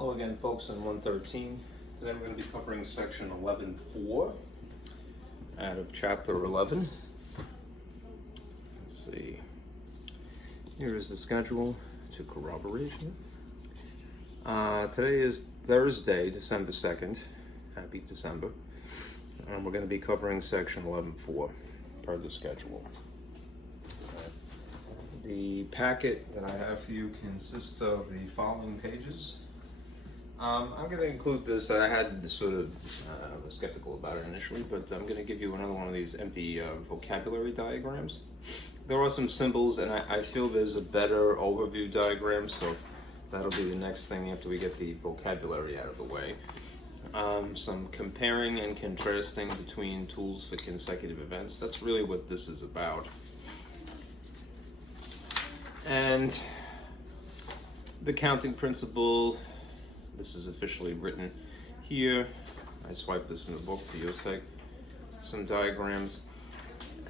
Hello again, folks, on 113. Today we're going to be covering section 11.4 out of chapter 11. Let's see. Here is the schedule to corroboration. Today is Thursday, December 2nd. Happy December. And we're going to be covering section 11.4 per the schedule. The packet that I have for you consists of the following pages. I'm going to include this. I had sort of was skeptical about it initially, but I'm going to give you another one of these empty vocabulary diagrams. There are some symbols, and I feel there's a better overview diagram, so that'll be the next thing after we get the vocabulary out of the way. Some comparing and contrasting between tools for consecutive events. That's really what this is about. And the counting principle. This is officially written here. I swiped this from the book for your sake. Some diagrams.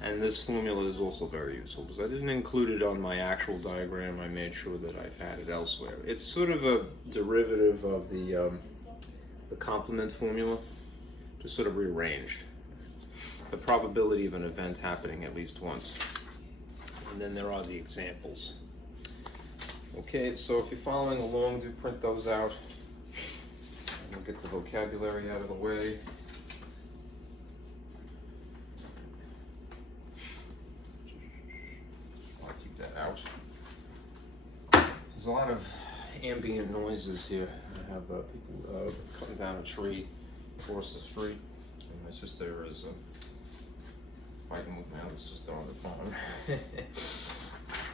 And this formula is also very useful because I didn't include it on my actual diagram. I made sure that I've had it elsewhere. It's sort of a derivative of the complement formula, just sort of rearranged. The probability of an event happening at least once. And then there are the examples. Okay, so if you're following along, do print those out. And we'll get the vocabulary out of the way. I'll keep that out. There's a lot of ambient noises here. I have people cutting down a tree across the street. And my sister is fighting with my other sister on the phone.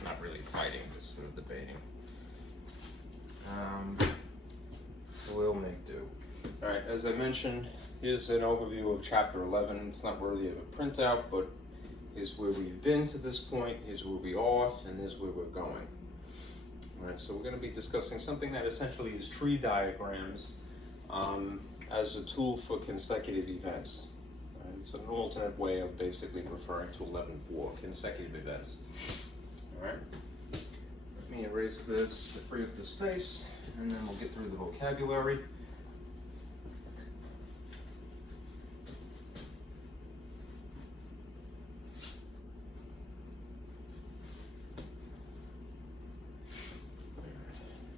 Not really fighting, just sort of debating. We'll make do. Alright, as I mentioned, here's an overview of chapter 11. It's not worthy of a printout, but here's where we've been to this point, here's where we are, and here's where we're going. Alright, so we're going to be discussing something that essentially is tree diagrams as a tool for consecutive events. It's an alternate way of basically referring to 11.4, consecutive events. Alright, let me erase this to free up the space, and then we'll get through the vocabulary.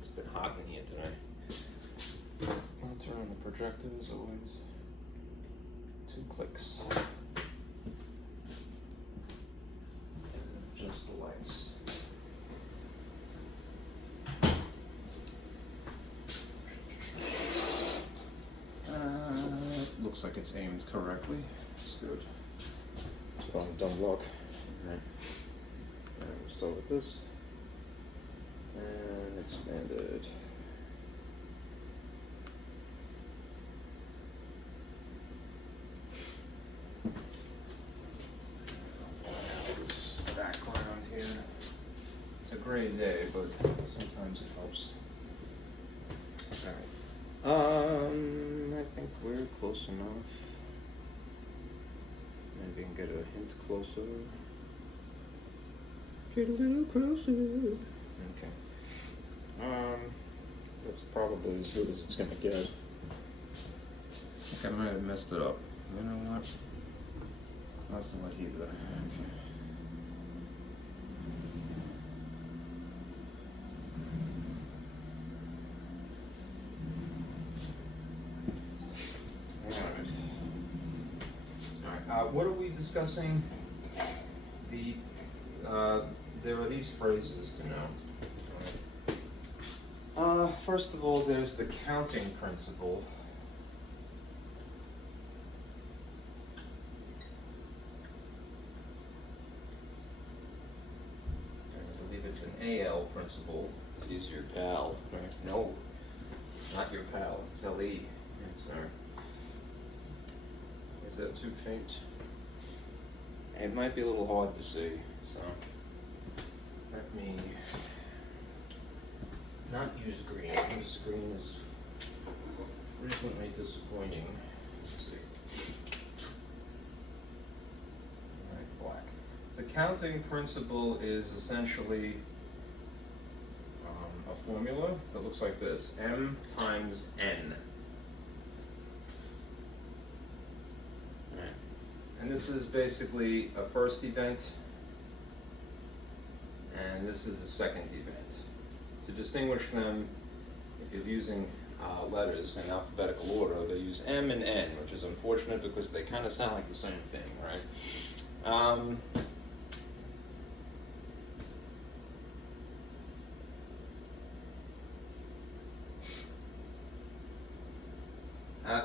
It's a bit hot in here today. I'll turn on the projector as always. 2 clicks. Adjust the lights. Looks like it's aimed correctly. It's good. So don't look. Alright. We'll start with this. And expand it. This background here. It's a gray day, but sometimes it helps. Alright. I think we're close enough. Maybe I can get a hint closer. Get a little closer. Okay. That's probably as good as it's gonna get. I think I might have messed it up. You know what? That's not either. Okay. What are we discussing? There are these phrases to know. First of all, there's the counting principle. I believe it's an AL principle. He's your pal. Right? No, it's not your pal. It's LE. Sorry. Is that too faint? It might be a little hard to see, so let me not use green. Use green is frequently disappointing. Let's see. Alright, black. The counting principle is essentially a formula that looks like this: m times n. All right. And this is basically a first event, and this is a second event. To distinguish them, if you're using letters in alphabetical order, they use M and N, which is unfortunate because they kind of sound like the same thing, right?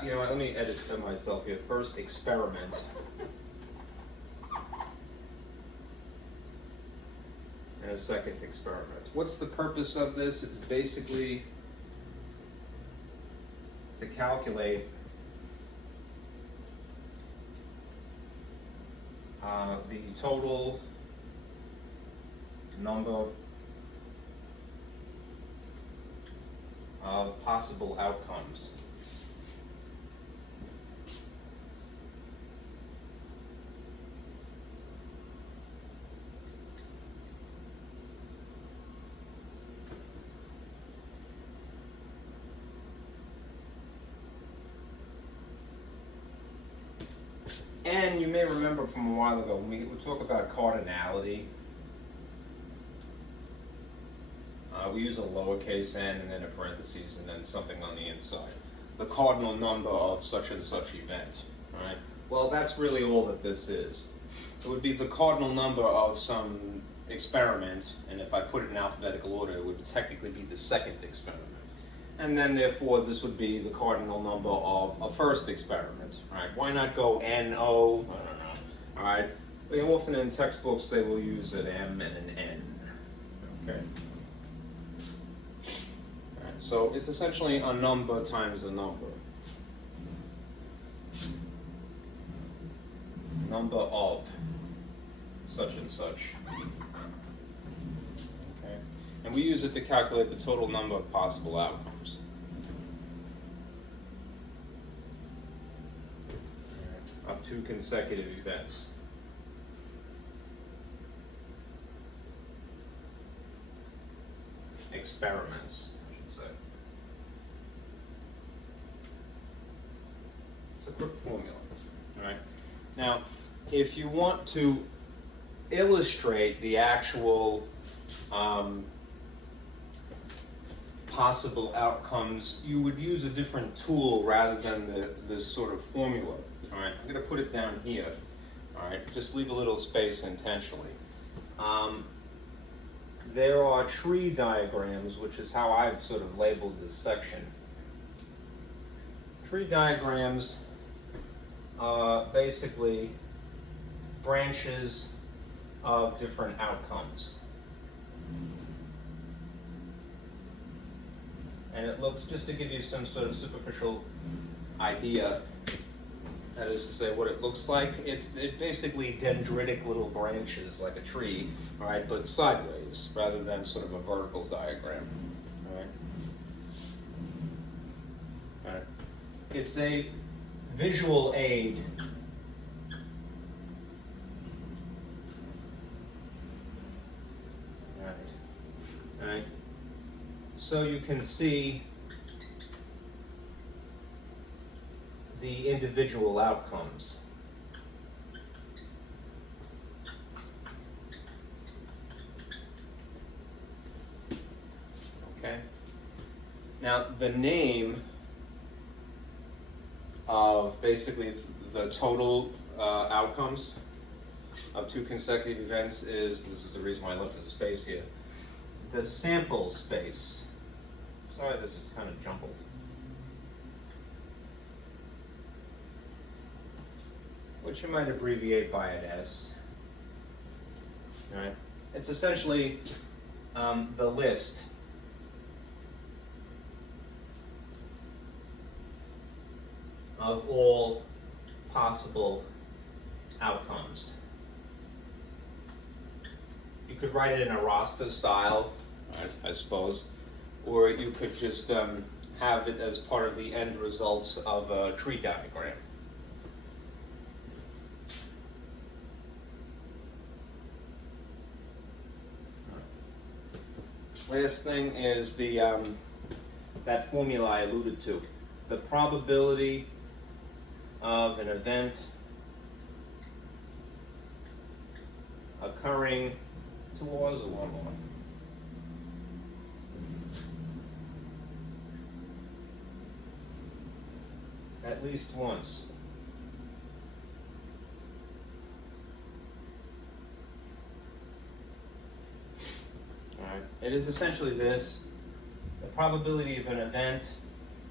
You know what, let me edit myself here. First, experiment. And a second experiment. What's the purpose of this? It's basically to calculate the total number of possible outcomes. And you may remember from a while ago when we talk about cardinality, we use a lowercase n and then a parentheses and then something on the inside. The cardinal number of such and such event, right? Well, that's really all that this is. It would be the cardinal number of some experiment, and if I put it in alphabetical order, it would technically be the second experiment. And then, therefore, this would be the cardinal number of a first experiment, right? Why not go N-O? I don't know, all right? But often in textbooks, they will use an M and an N, okay? All right, so it's essentially a number times a number. Number of such and such. Okay? And we use it to calculate the total number of possible outcomes. Of two consecutive events. Experiments, I should say. It's a quick formula, all right? Now, if you want to illustrate the actual possible outcomes, you would use a different tool rather than this sort of formula. All right, I'm going to put it down here. All right, just leave a little space intentionally. There are tree diagrams, which is how I've sort of labeled this section. Tree diagrams are basically branches of different outcomes. And it looks, just to give you some sort of superficial idea, that is to say what it looks like, it's basically dendritic little branches like a tree, all right, but sideways rather than sort of a vertical diagram, all right? All right. It's a visual aid all right. So you can see the individual outcomes. Okay. Now the name of basically the total outcomes of two consecutive events is, this is the reason why I left the space here, the sample space. Sorry, this is kind of jumbled. Which you might abbreviate by an S. All right. It's essentially the list of all possible outcomes. You could write it in a roster style, I suppose, or you could just have it as part of the end results of a tree diagram. Last thing is the that formula I alluded to. The probability of an event occurring 2 hours or 1 more. At least once. Alright, it is essentially this. The probability of an event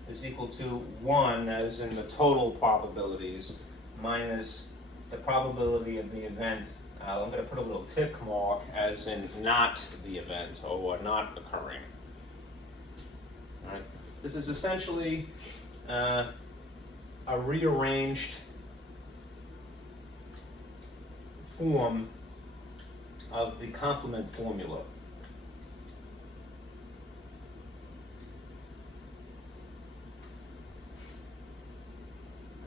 is equal to 1, as in the total probabilities, minus the probability of the event. I'm going to put a little tick mark, as in not the event, or not occurring. Alright, this is essentially a rearranged form of the complement formula.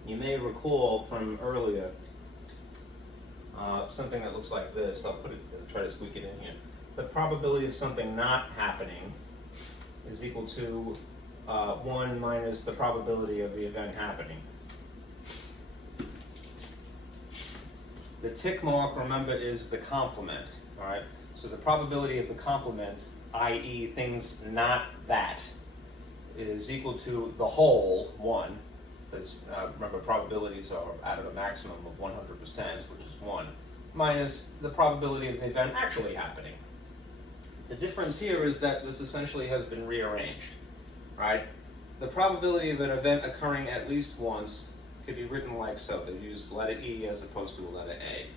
You may recall from earlier something that looks like this. I'll try to squeak it in here. The probability of something not happening is equal to 1 minus the probability of the event happening. The tick mark, remember, is the complement. All right. So the probability of the complement, i.e., things not that, is equal to the whole 1. Because remember, probabilities are at a maximum of 100%, which is 1, minus the probability of the event actually happening. The difference here is that this essentially has been rearranged, right? The probability of an event occurring at least once could be written like so. They use letter E as opposed to a letter A.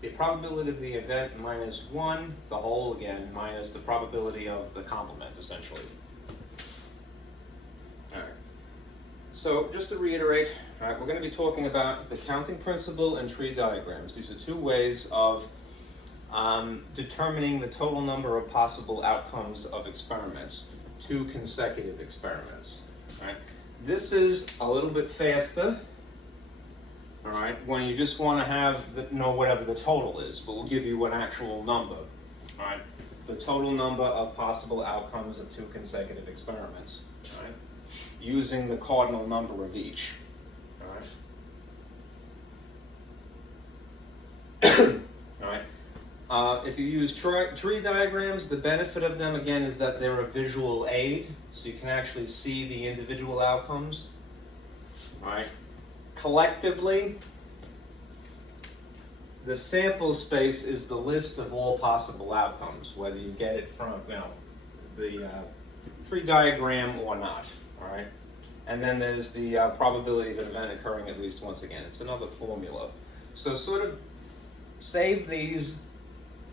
The probability of the event minus 1, the whole again, minus the probability of the complement, essentially. All right. So just to reiterate, all right, we're going to be talking about the counting principle and tree diagrams. These are 2 ways of determining the total number of possible outcomes of experiments, 2 consecutive experiments. All right. This is a little bit faster, all right, when you just want to know whatever the total is, but we'll give you an actual number. All right, the total number of possible outcomes of 2 consecutive experiments. All right. Using the cardinal number of each. All right. All right. If you use tree diagrams, the benefit of them again is that they're a visual aid, so you can actually see the individual outcomes. All right. Collectively, the sample space is the list of all possible outcomes, whether you get it from the tree diagram or not. All right, and then there's the probability of an event occurring at least once again. It's another formula. So sort of save these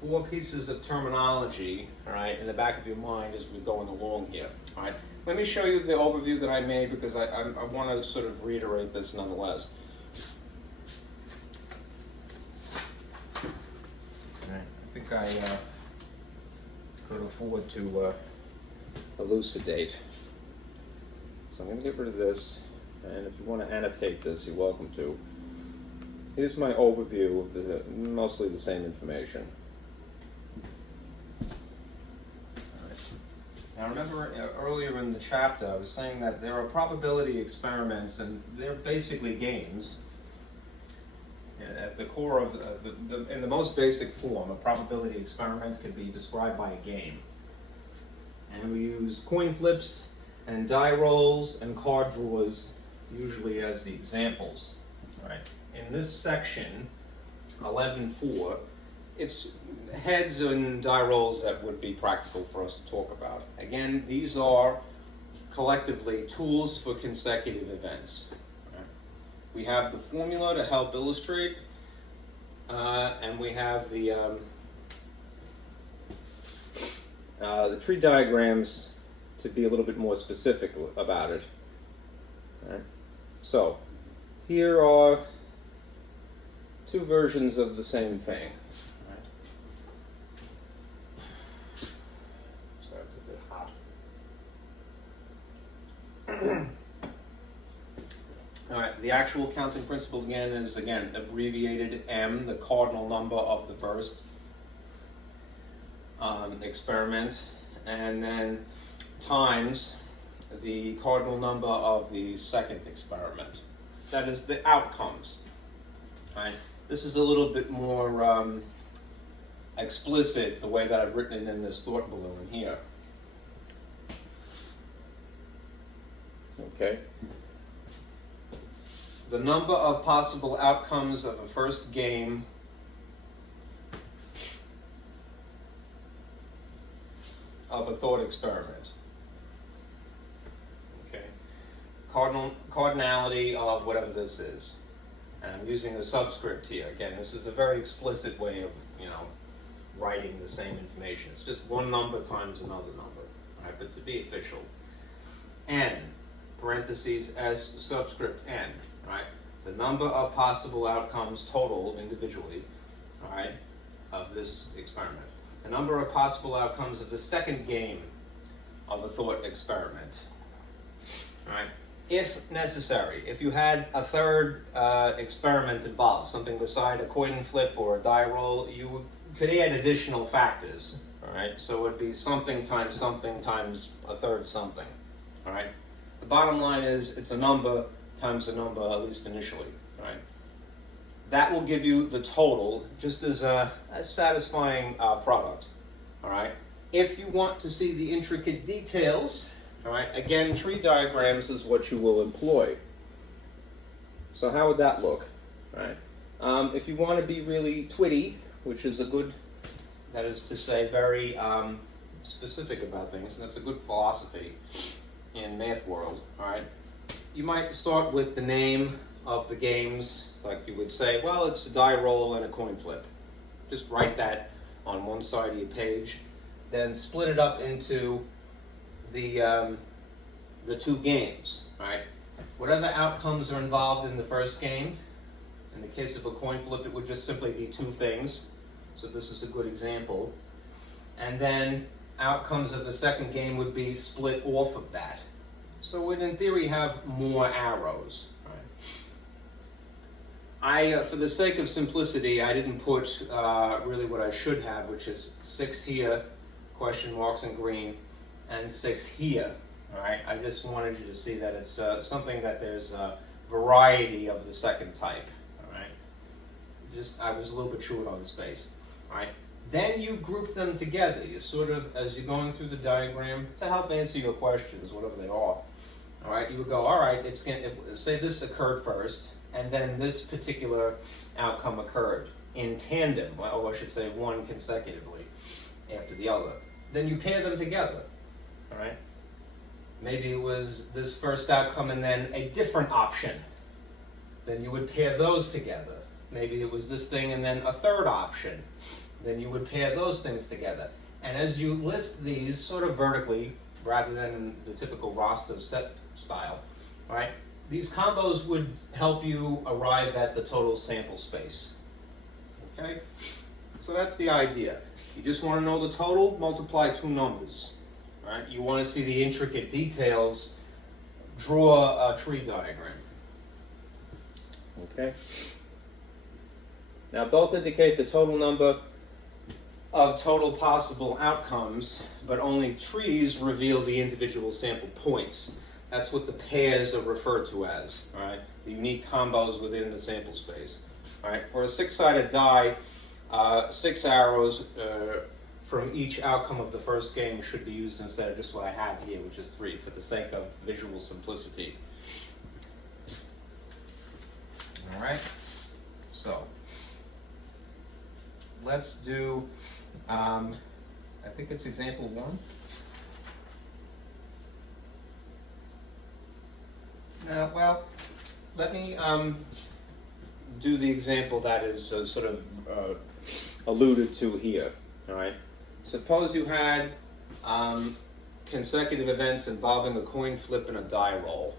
4 pieces of terminology, all right, in the back of your mind as we're going along here. All right, let me show you the overview that I made because I want to sort of reiterate this nonetheless. All right, I think I could afford to elucidate. So I'm going to get rid of this, and if you want to annotate this, you're welcome to. Here's my overview of mostly the same information. All right. Now remember earlier in the chapter I was saying that there are probability experiments, and they're basically games. At the core of in the most basic form, a probability experiment can be described by a game. And we use coin flips and die rolls and card draws usually as the examples. Right. In this section, 11.4, it's heads and die rolls that would be practical for us to talk about. Again, these are collectively tools for consecutive events. Right. We have the formula to help illustrate, and we have the tree diagrams to be a little bit more specific about it. All right. So here are 2 versions of the same thing. All right. Sorry, it's a bit hot. All right, the actual counting principle again is abbreviated M, the cardinal number of the first experiment, and then times the cardinal number of the second experiment. That is the outcomes. Right? This is a little bit more explicit, the way that I've written it in this thought balloon here. Okay. The number of possible outcomes of a first game of a thought experiment. Okay. Cardinality of whatever this is. And I'm using a subscript here. Again, this is a very explicit way of, writing the same information. It's just one number times another number. Right? But to be official, n, parentheses, s subscript n, right? The number of possible outcomes total individually, all right, of this experiment. The number of possible outcomes of the second game of a thought experiment, all right? If necessary, if you had a third experiment involved, something beside a coin flip or a die roll, you could add additional factors, all right? So it would be something times a third something, all right? The bottom line is it's a number times a number, at least initially, right? That will give you the total just as a satisfying product, all right? If you want to see the intricate details, all right, again, tree diagrams is what you will employ. So how would that look, right? If you want to be really twitty, which is a good, that is to say, very specific about things, and that's a good philosophy in math world, all right? You might start with the name of the games, like you would say, well, it's a die roll and a coin flip. Just write that on one side of your page, then split it up into the two games, right? Whatever outcomes are involved in the first game, in the case of a coin flip, it would just simply be two things. So this is a good example. And then outcomes of the second game would be split off of that. So it, in theory, have more arrows. Right? For the sake of simplicity, I didn't put really what I should have, which is 6 here, question marks in green, and 6 here. All right? I just wanted you to see that it's something that there's a variety of the second type. All right? I was a little bit short on space. All right? Then you group them together. You sort of, as you're going through the diagram, to help answer your questions, whatever they are. All right, you would go, all right, say this occurred first, and then this particular outcome occurred in tandem, or I should say one consecutively after the other. Then you pair them together, all right? Maybe it was this first outcome and then a different option. Then you would pair those together. Maybe it was this thing and then a third option. Then you would pair those things together. And as you list these sort of vertically, rather than in the typical roster set style, all right? These combos would help you arrive at the total sample space, okay? So that's the idea. You just want to know the total, multiply two numbers, all right? You want to see the intricate details, draw a tree diagram, okay? Now both indicate the total number of total possible outcomes, but only trees reveal the individual sample points. That's what the pairs are referred to as, all right? The unique combos within the sample space. All right, for a 6-sided die, 6 arrows from each outcome of the first game should be used instead of just what I have here, which is 3, for the sake of visual simplicity. All right, so let's do, I think it's example 1. Well, let me do the example that is sort of alluded to here, all right? Suppose you had consecutive events involving a coin flip and a die roll,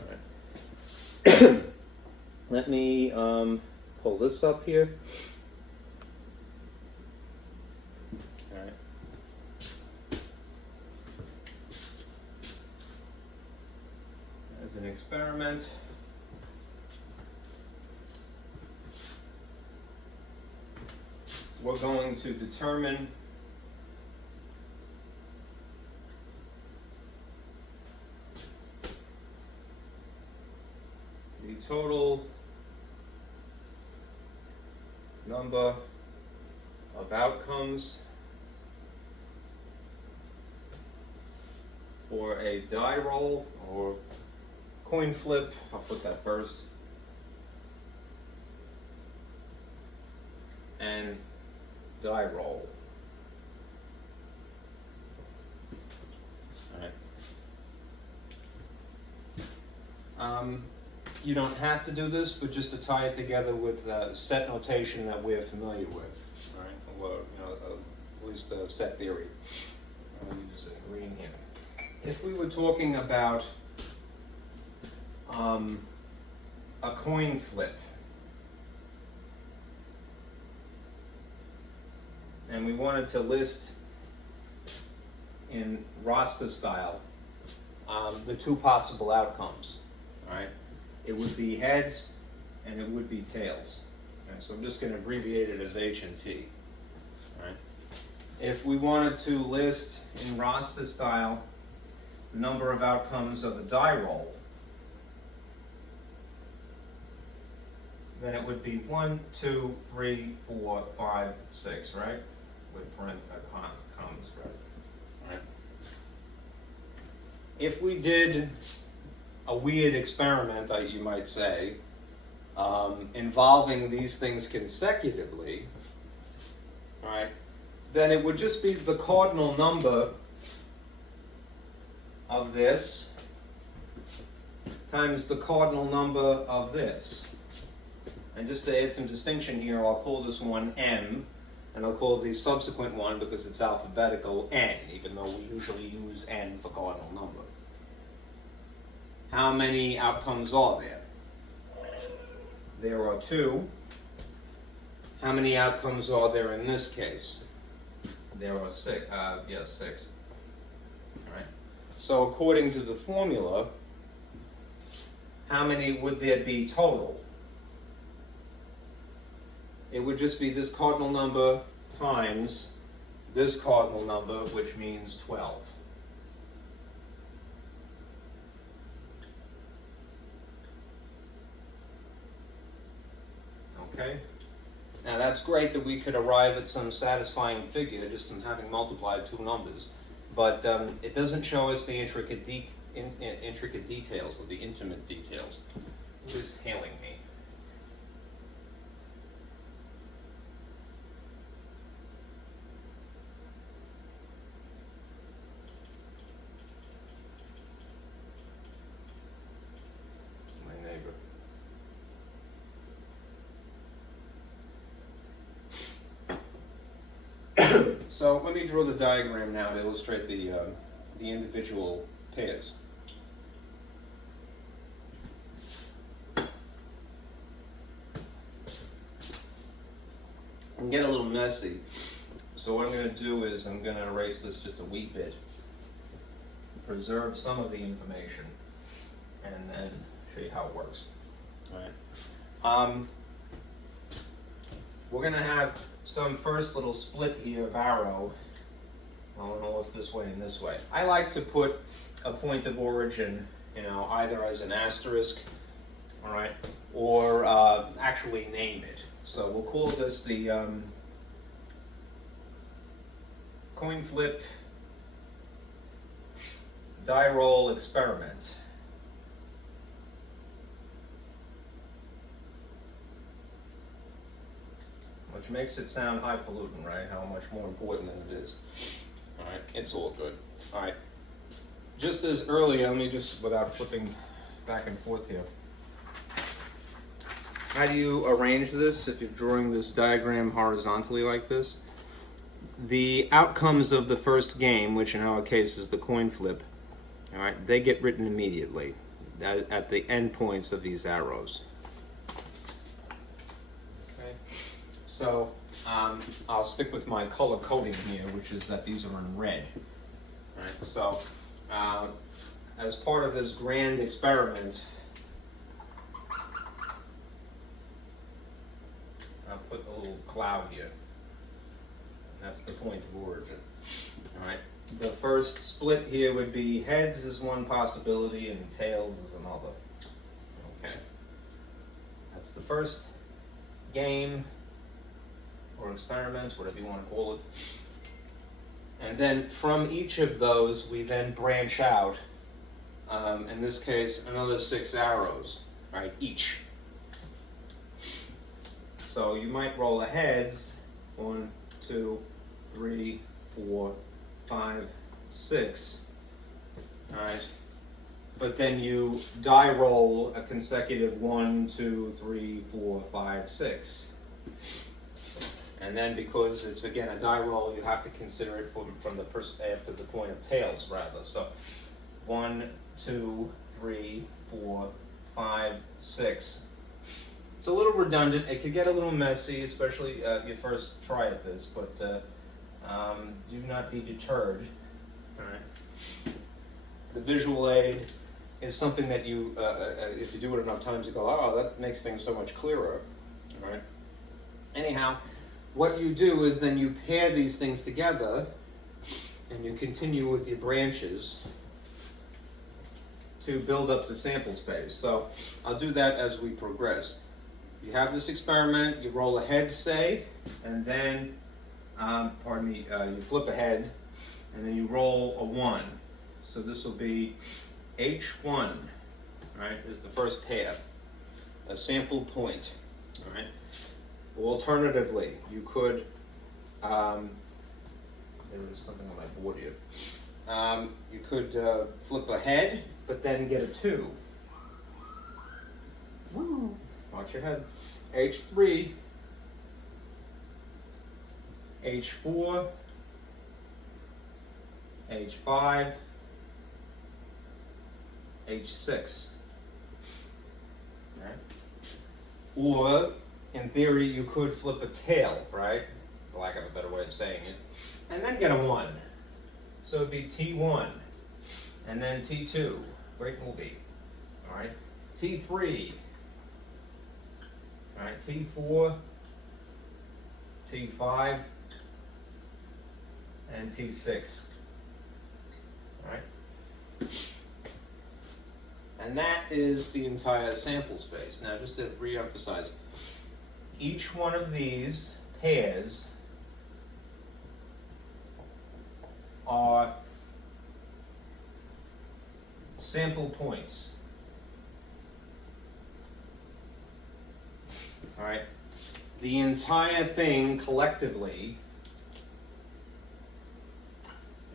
all right? Let me pull this up here. All right. As an experiment, we're going to determine total number of outcomes for a die roll or coin flip. I'll put that first. And die roll. All right. You don't have to do this, but just to tie it together with set notation that we're familiar with, all right? Or at least set theory. I'll use green here. If we were talking about a coin flip, and we wanted to list in roster style the two possible outcomes, all right? It would be heads and it would be tails. Okay, so I'm just going to abbreviate it as H and T. All right? If we wanted to list in roster style the number of outcomes of a die roll, then it would be 1, 2, 3, 4, 5, 6, right? With commas, right? All right. If we did a weird experiment, you might say, involving these things consecutively, all right, then it would just be the cardinal number of this times the cardinal number of this. And just to add some distinction here, I'll call this one M, and I'll call the subsequent one, because it's alphabetical, N, even though we usually use N for cardinal number. How many outcomes are there? There are 2. How many outcomes are there in this case? There are 6. Yes, 6. All right. So according to the formula, how many would there be total? It would just be this cardinal number times this cardinal number, which means 12. Okay? Now that's great that we could arrive at some satisfying figure just from having multiplied 2 numbers, but it doesn't show us the intricate details, or the intimate details. Who is hailing me? So let me draw the diagram now to illustrate the individual pairs. And get a little messy. So what I'm going to do is I'm going to erase this just a wee bit, preserve some of the information, and then show you how it works. All right. We're going to have some first little split here of arrow. I don't know if this way and this way. I like to put a point of origin, either as an asterisk, all right, or actually name it. So we'll call this the coin flip die roll experiment. Which makes it sound highfalutin, right? How much more important than it is. All right, it's all good. All right, just as earlier, let me just, without flipping back and forth here. How do you arrange this if you're drawing this diagram horizontally like this? The outcomes of the first game, which in our case is the coin flip, all right, they get written immediately at the end points of these arrows. Okay. So I'll stick with my color coding here, which is that these are in red. Right. So as part of this grand experiment, I'll put a little cloud here. That's the point of origin. All right. The first split here would be heads is one possibility and tails is another. Okay. That's the first game or experiment, whatever you want to call it. And then from each of those, we then branch out. In this case, another 6 arrows, right, each. So you might roll the heads, 1, 2, 3, 4, 5, 6, all right? But then you die roll a consecutive 1, 2, 3, 4, 5, 6. And then because it's, again, a die roll, you have to consider it from the after the point of tails, rather. So 1, 2, 3, 4, 5, 6. It's a little redundant. It could get a little messy, especially your first try at this, but do not be deterred. All right. The visual aid is something that you, if you do it enough times, you go, oh, that makes things so much clearer. All right. Anyhow, what you do is then you pair these things together and you continue with your branches to build up the sample space. So I'll do that as we progress. You have this experiment, you roll a head, say, and then, you flip a head, and then you roll a 1. So this will be H1, right, is the first pair, a sample point, all right? Alternatively, you could, there was something on my board here. You could flip a head, but then get a 2. Woo. Watch your head. H3, H4, H5, H6. Right? Or, in theory, you could flip a tail, right? For lack of a better way of saying it. And then get a 1. So it'd be T1. And then T2. Great movie. All right. T3. All right. T4. T5. And T6. All right. And that is the entire sample space. Now, just to re-emphasize, each one of these pairs are sample points. All right. The entire thing collectively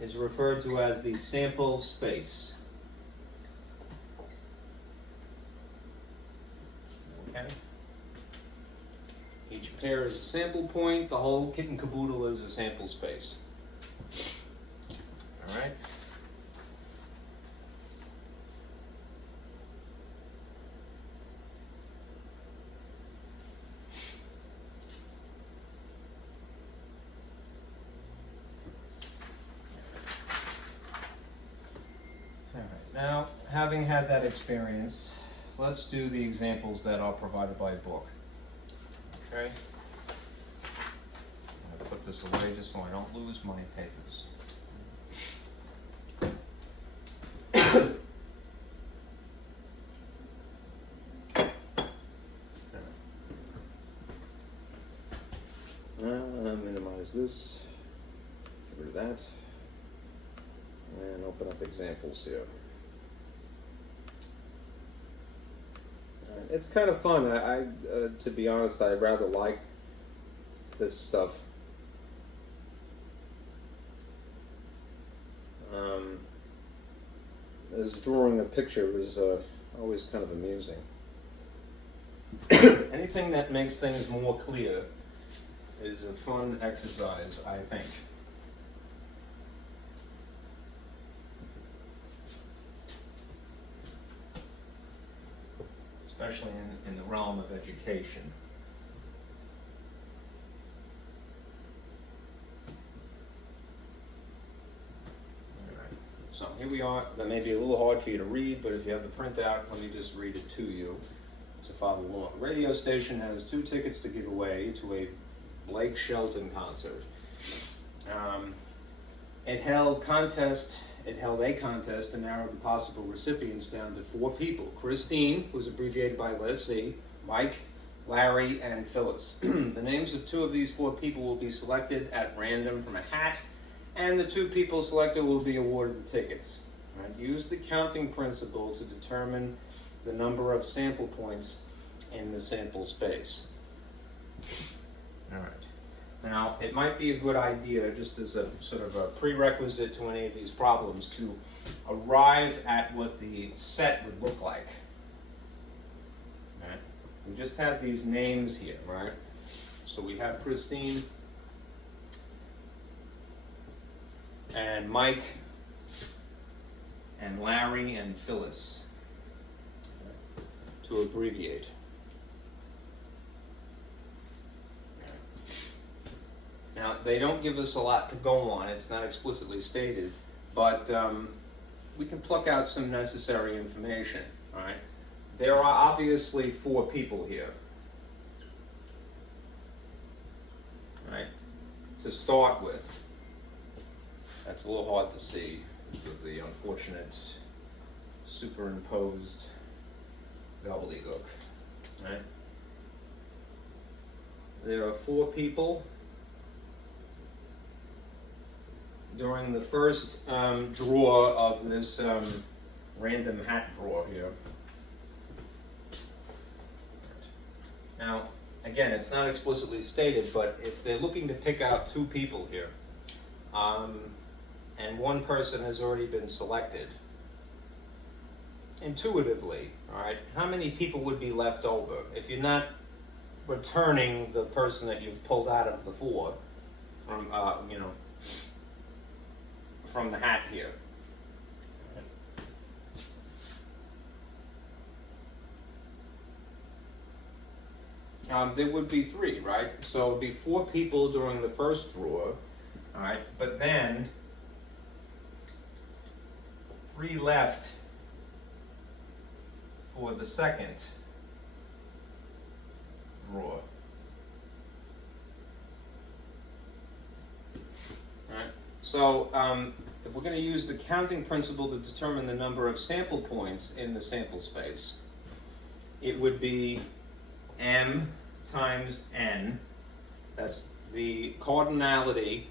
is referred to as the sample space. Okay. Each pair is a sample point. The whole kit and caboodle is a sample space. All right. Now, having had that experience, let's do the examples that are provided by a book. Okay? I'm going to put this away just so I don't lose my papers. Minimize this, get rid of that, and open up examples here. It's kind of fun. I to be honest, I rather like this stuff. As drawing a picture is always kind of amusing. Anything that makes things more clear is a fun exercise, I think. Especially in the realm of education. All right. So here we are. That may be a little hard for you to read, but if you have the printout, let me just read it to you to follow along. The radio station has 2 tickets to give away to a Blake Shelton concert. It held a contest to narrow the possible recipients down to 4 people. Christine, who's abbreviated by Liz C, Mike, Larry and Phyllis. The names of 2 of these 4 people will be selected at random from a hat, and the 2 people selected will be awarded the tickets. Right? Use the counting principle to determine the number of sample points in the sample space. All right. Now, it might be a good idea, just as a sort of a prerequisite to any of these problems, to arrive at what the set would look like. Right? We just have these names here, right? So we have Christine and Mike and Larry and Phyllis, to abbreviate. Now, they don't give us a lot to go on, it's not explicitly stated, but we can pluck out some necessary information, all right? There are obviously 4 people here, right, to start with. That's a little hard to see because of the unfortunate superimposed gobbledygook, right? There are 4 people during the first draw of this random hat draw here. Now, again, it's not explicitly stated, but if they're looking to pick out 2 people here, and 1 person has already been selected, intuitively, all right, how many people would be left over? If you're not returning the person that you've pulled out of the 4 from, from the hat here. There would be 3, right? So it would be 4 people during the first draw, all right? But then 3 left for the second draw. All right? So if we're going to use the counting principle to determine the number of sample points in the sample space, it would be m times n. That's the cardinality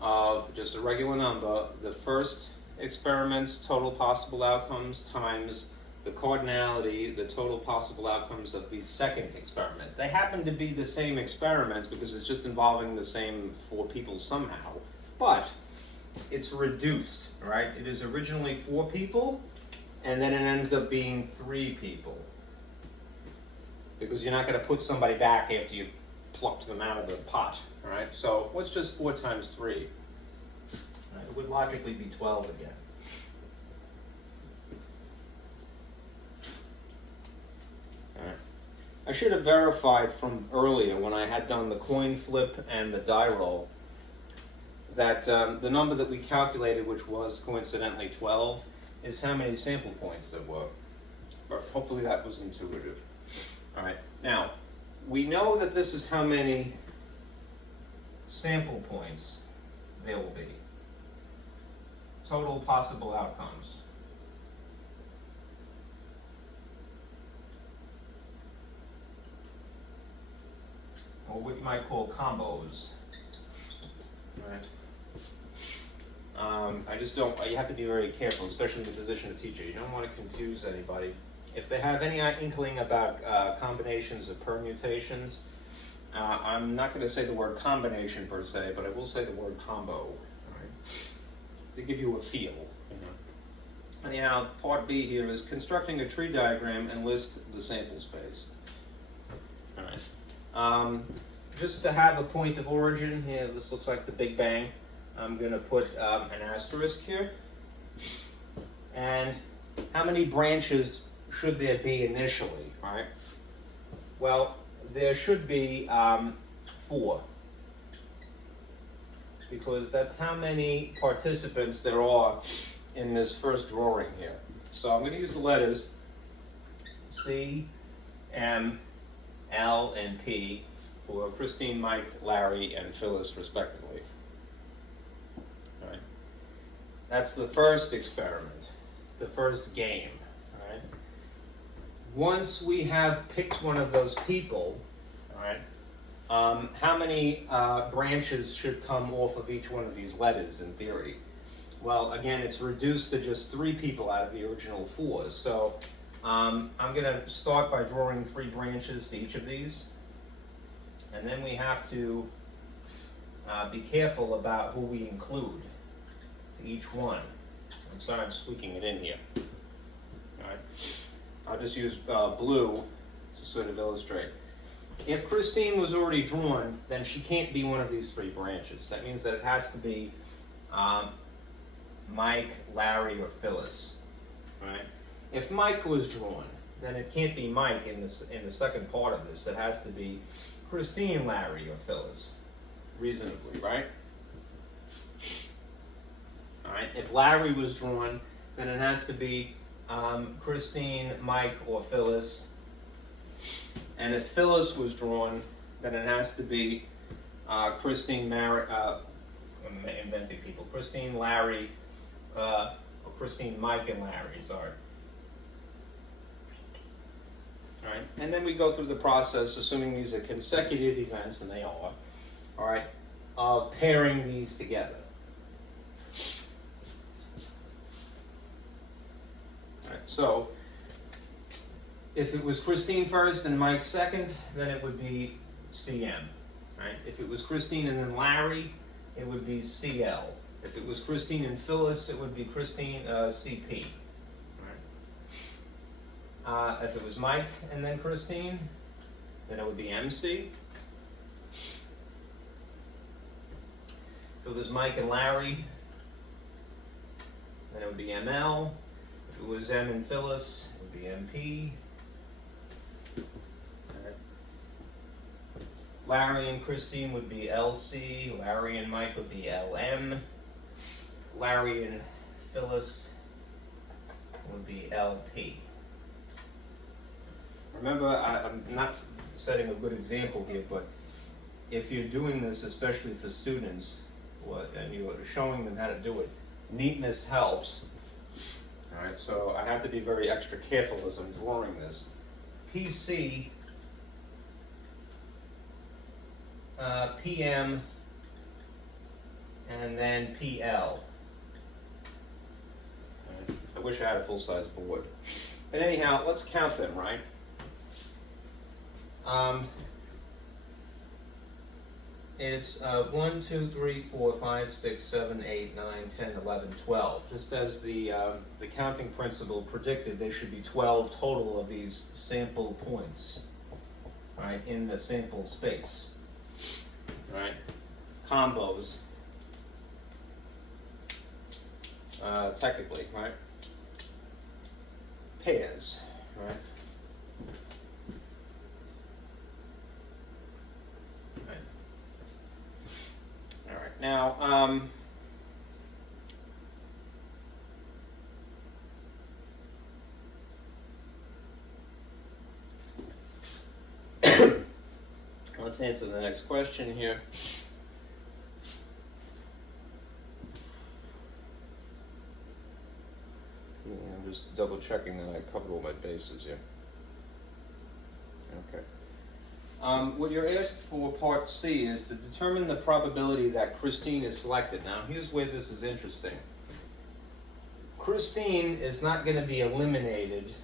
of just a regular number, the first experiment's total possible outcomes times the cardinality, the total possible outcomes of the second experiment. They happen to be the same experiments because it's just involving the same 4 people somehow, but it's reduced, right? It is originally 4 people, and then it ends up being 3 people. Because you're not going to put somebody back after you plucked them out of the pot, all right? So what's just 4 times 3? Right, it would logically be 12 again. All right. I should have verified from earlier when I had done the coin flip and the die roll that the number that we calculated, which was coincidentally 12, is how many sample points there were. But hopefully that was intuitive. All right, now, we know that this is how many sample points there will be. Total possible outcomes. Or what you might call combos. All right. I just don't, you have to be very careful, especially in the position of teacher. You don't want to confuse anybody. If they have any inkling about combinations or permutations, I'm not going to say the word combination per se, but I will say the word combo, all right? To give you a feel. You know. Anyhow, part B here is constructing a tree diagram and list the sample space. All right. Just to have a point of origin here, this looks like the Big Bang. I'm going to put an asterisk here. And how many branches should there be initially, right? Well, there should be 4. Because that's how many participants there are in this first drawing here. So I'm going to use the letters C, M, L, and P for Christine, Mike, Larry, and Phyllis, respectively. All right. That's the first experiment, the first game. All right. once we have picked one of those people, all right, how many branches should come off of each one of these letters in theory? Well, again, it's reduced to just 3 people out of the original 4. So I'm going to start by drawing 3 branches to each of these. And then we have to be careful about who we include for each one. I'm sorry, I'm squeaking it in here. All right. I'll just use blue to sort of illustrate. If Christine was already drawn, then she can't be one of these 3 branches. That means that it has to be Mike, Larry, or Phyllis. Right? If Mike was drawn, then it can't be Mike in the second part of this. It has to be Christine, Larry, or Phyllis, reasonably, right? All right. If Larry was drawn, then it has to be Christine, Mike, or Phyllis. And if Phyllis was drawn, then it has to be Christine, Mary, I'm inventing people, Christine, Larry, or Christine, Mike, and Larry, sorry. All right, and then we go through the process, assuming these are consecutive events, and they are, all right, of pairing these together. All right, so if it was Christine first and Mike second, then it would be CM. Right? If it was Christine and then Larry, it would be CL. If it was Christine and Phyllis, it would be Christine CP. Right? If it was Mike and then Christine, then it would be MC. If it was Mike and Larry, then it would be ML. If it was M and Phyllis, it would be MP. Larry and Christine would be LC, Larry and Mike would be LM, Larry and Phyllis would be LP. Remember, I'm not setting a good example here, but if you're doing this, especially for students, and you're showing them how to do it, neatness helps. All right, so I have to be very extra careful as I'm drawing this. PC, PM, and then PL. Right. I wish I had a full-size board. But anyhow, let's count them, right? It's 1, 2, 3, 4, 5, 6, 7, 8, 9, 10, 11, 12. Just as the counting principle predicted, there should be 12 total of these sample points, right, in the sample space. Right, combos, technically, right, pairs, right, all right, now, let's answer the next question here. I'm just double checking that I covered all my bases here. Okay. What you're asked for part C is to determine the probability that Christine is selected. Now, here's where this is interesting. Christine is not going to be eliminated,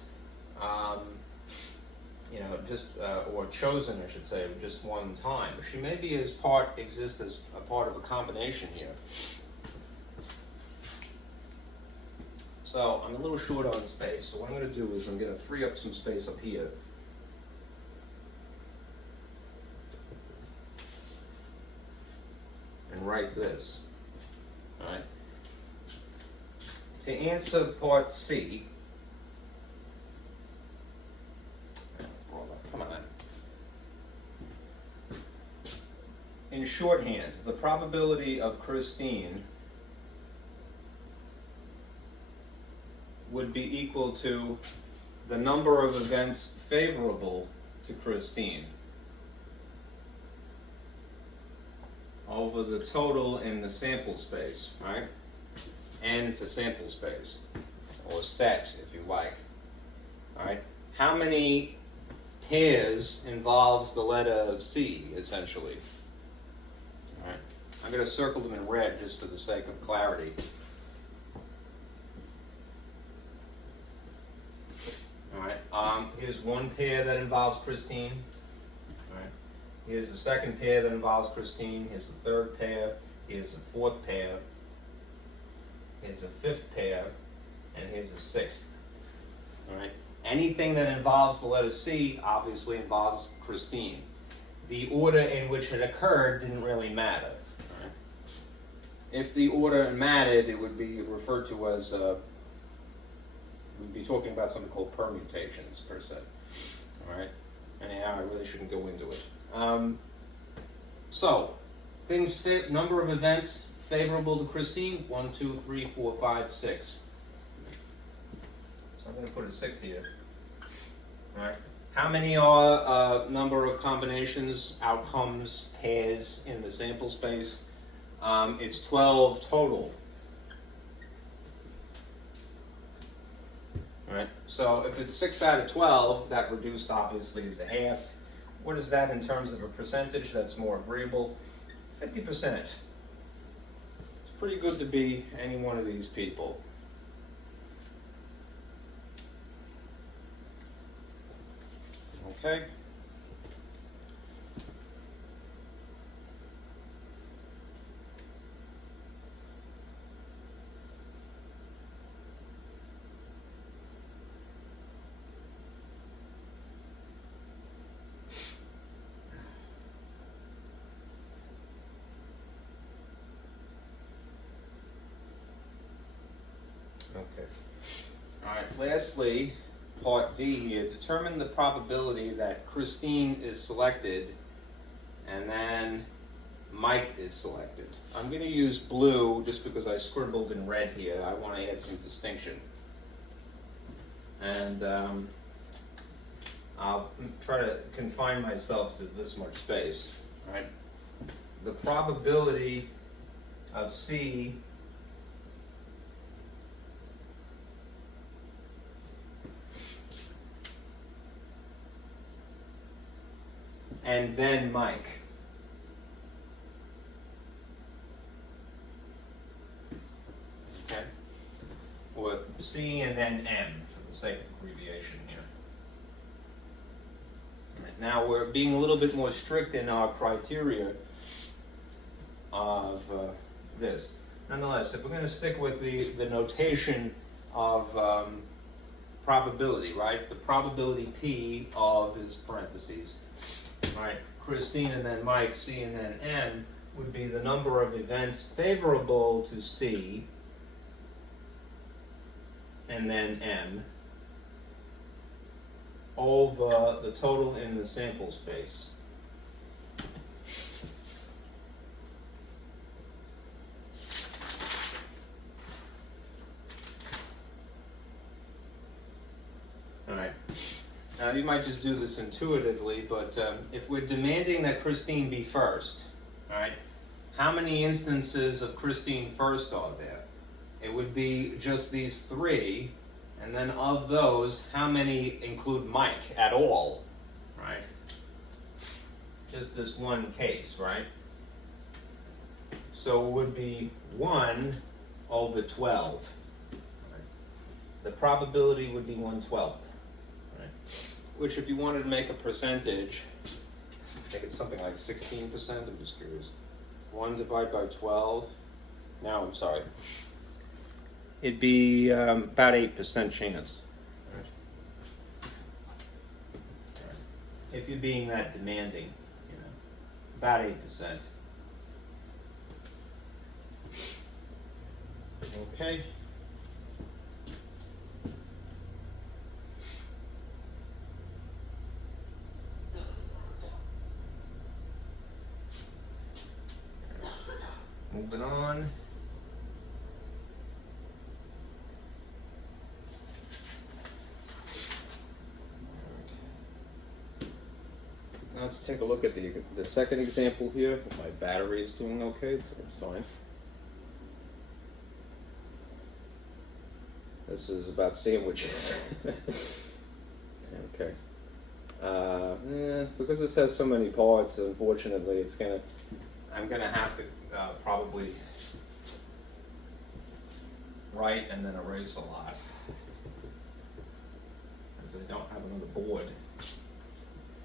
or chosen, I should say, just one time. She may be exist as a part of a combination here. So I'm a little short on space. So what I'm going to do is I'm going to free up some space up here. And write this. All right. To answer part C, come on. In shorthand, the probability of Christine would be equal to the number of events favorable to Christine over the total in the sample space, right? N for sample space, or set if you like, all right? how many pairs involves the letter C, essentially? All right. I'm going to circle them in red just for the sake of clarity. All right. Here's one pair that involves Christine. All right. Here's the second pair that involves Christine. Here's the third pair. Here's the fourth pair. Here's the fifth pair. And here's the sixth. All right. Anything that involves the letter C obviously involves Christine. The order in which it occurred didn't really matter. All right. If the order mattered, it would be referred to as, we'd be talking about something called permutations, per se. All right. Anyhow, I really shouldn't go into it. So, number of events favorable to Christine: 1, 2, 3, 4, 5, 6. So I'm going to put a 6 here. All right. How many are number of combinations, outcomes, pairs in the sample space? It's 12 total. All right. So if it's 6 out of 12, that reduced obviously is a half. What is that in terms of a percentage that's more agreeable? 50%. It's pretty good to be any one of these people. Okay. Okay. All right. Lastly, part D here, determine the probability that Christine is selected and then Mike is selected. I'm going to use blue just because I scribbled in red here. I want to add some distinction. And I'll try to confine myself to this much space. All right. The probability of C and then Mike. Okay. Or C and then M for the sake of abbreviation here. All right. Now we're being a little bit more strict in our criteria of this. Nonetheless, if we're going to stick with the notation of probability, right? The probability P of is parentheses. All right, Christine and then Mike, C and then M would be the number of events favorable to C and then M over the total in the sample space. All right. Now, you might just do this intuitively, but if we're demanding that Christine be first, all right, how many instances of Christine first are there? It would be just these 3, and then of those, how many include Mike at all, right? Just this one case, right? So it would be 1 over 12. Right? The probability would be 1/12. Which, if you wanted to make a percentage, I think it's something like 16%. I'm just curious. 1 divided by 12. No, I'm sorry. It'd be about 8% chance. Right. If you're being that demanding, you know, about 8%. Okay. Moving on. Now let's take a look at the second example here. My battery is doing okay, it's fine. This is about sandwiches. okay. Because this has so many parts, unfortunately, I'm gonna have to probably write and then erase a lot, because I don't have another board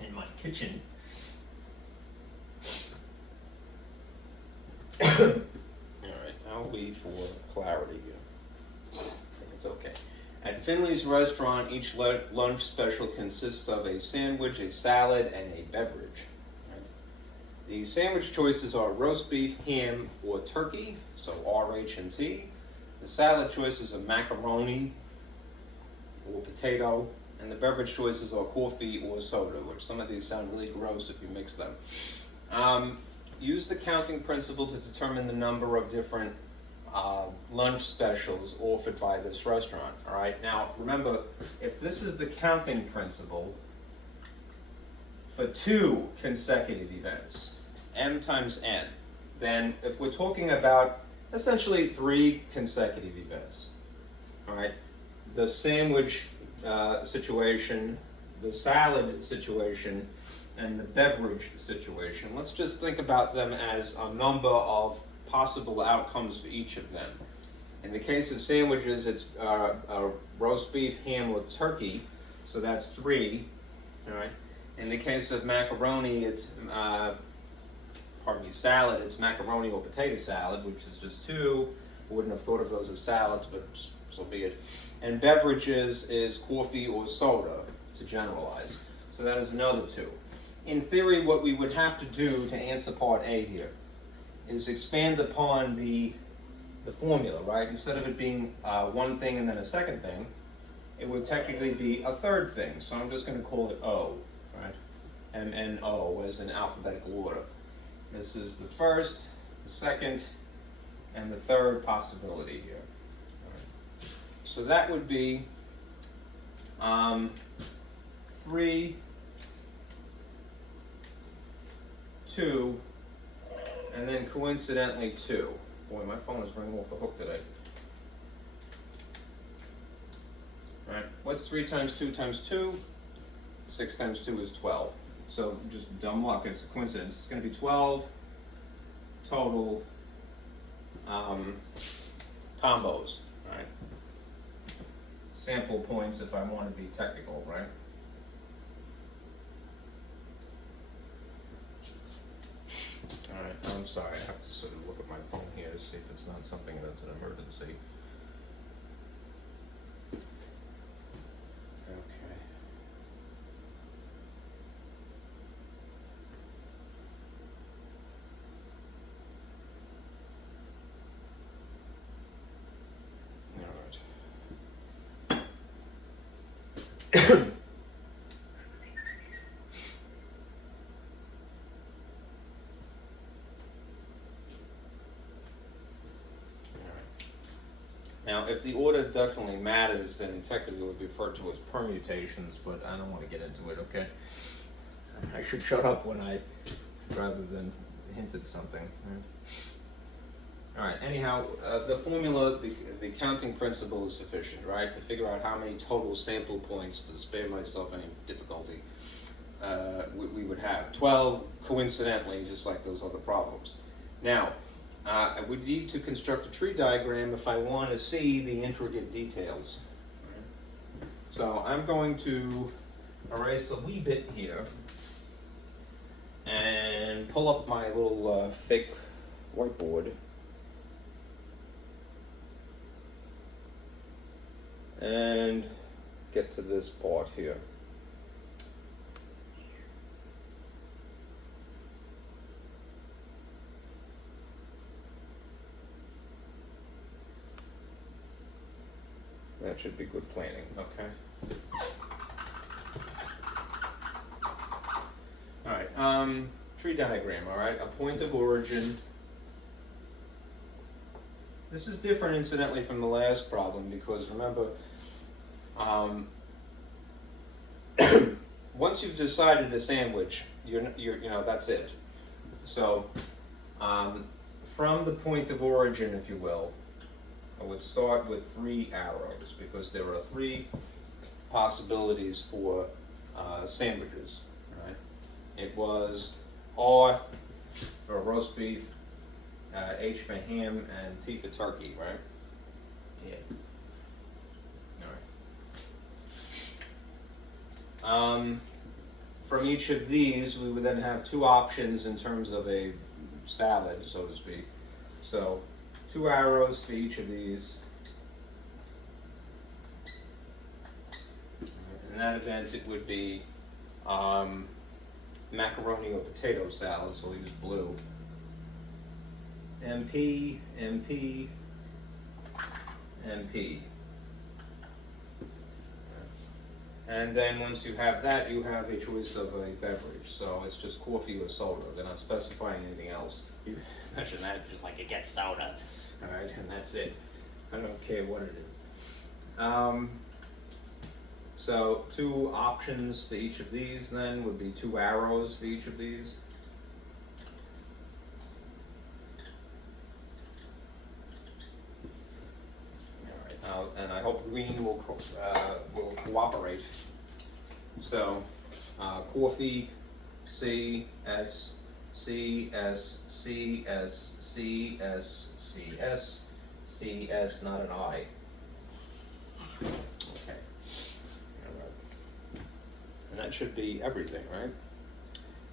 in my kitchen. Alright, I'll leave for clarity here. I think it's okay. At Finley's restaurant, each lunch special consists of a sandwich, a salad, and a beverage. Right? The sandwich choices are roast beef, ham, or turkey, so RH and T. The salad choices are macaroni or potato, and the beverage choices are coffee or soda, which some of these sound really gross if you mix them. Use the counting principle to determine the number of different lunch specials offered by this restaurant. All right. Now, remember, if this is the counting principle for 2 consecutive events, m times n, then if we're talking about essentially 3 consecutive events, all right, the sandwich situation, the salad situation, and the beverage situation, let's just think about them as a number of possible outcomes for each of them. In the case of sandwiches, it's roast beef, ham, or turkey, so that's 3. All right. In the case of macaroni, it's salad, it's macaroni or potato salad, which is just 2. Wouldn't have thought of those as salads, but so be it. And beverages is coffee or soda, to generalize. So that is another 2. In theory, what we would have to do to answer part A here is expand upon the formula, right? Instead of it being one thing and then a second thing, it would technically be a third thing. So I'm just going to call it O, right? M-N-O as in alphabetical order. This is the first, the second, and the third possibility here. Right. So that would be 3, 2, and then coincidentally 2. Boy, my phone is ringing off the hook today. All right, what's 3 times 2 times 2? 6 times 2 is 12. So just dumb luck, it's a coincidence. It's going to be 12 total combos, right? Sample points if I want to be technical, right? All right, I'm sorry, I have to sort of look at my phone here to see if it's not something that's an emergency. Okay. All right. Now, if the order definitely matters, then technically it would be referred to as permutations, but I don't want to get into it, okay? I should shut up rather than hint at something. Right? All right, anyhow, the formula, the counting principle is sufficient, right? To figure out how many total sample points, to spare myself any difficulty, we would have. 12, coincidentally, just like those other problems. Now, I would need to construct a tree diagram if I want to see the intricate details. So I'm going to erase a wee bit here and pull up my little fake whiteboard and get to this part here. That should be good planning, okay? All right, tree diagram, all right? A point of origin. This is different, incidentally, from the last problem because remember, once you've decided a sandwich, that's it. So, from the point of origin, if you will, I would start with 3 arrows because there are 3 possibilities for sandwiches, right? It was R for roast beef, H for ham, and T for turkey, right? Yeah. All right. From each of these, we would then have two options in terms of a salad, so to speak. So, 2 arrows for each of these. In that event, it would be macaroni or potato salad, so we'll use blue. MP, MP, MP. And then once you have that, you have a choice of a beverage. So it's just coffee or soda. They're not specifying anything else. You imagine that, just like you get soda. All right, and that's it. I don't care what it is. So 2 options for each of these then would be 2 arrows for each of these. All right, and I hope green will cooperate. So coffee, C, S, C, S, C, S, C, S, C, S, C, S, not an I. Okay. And that should be everything, right?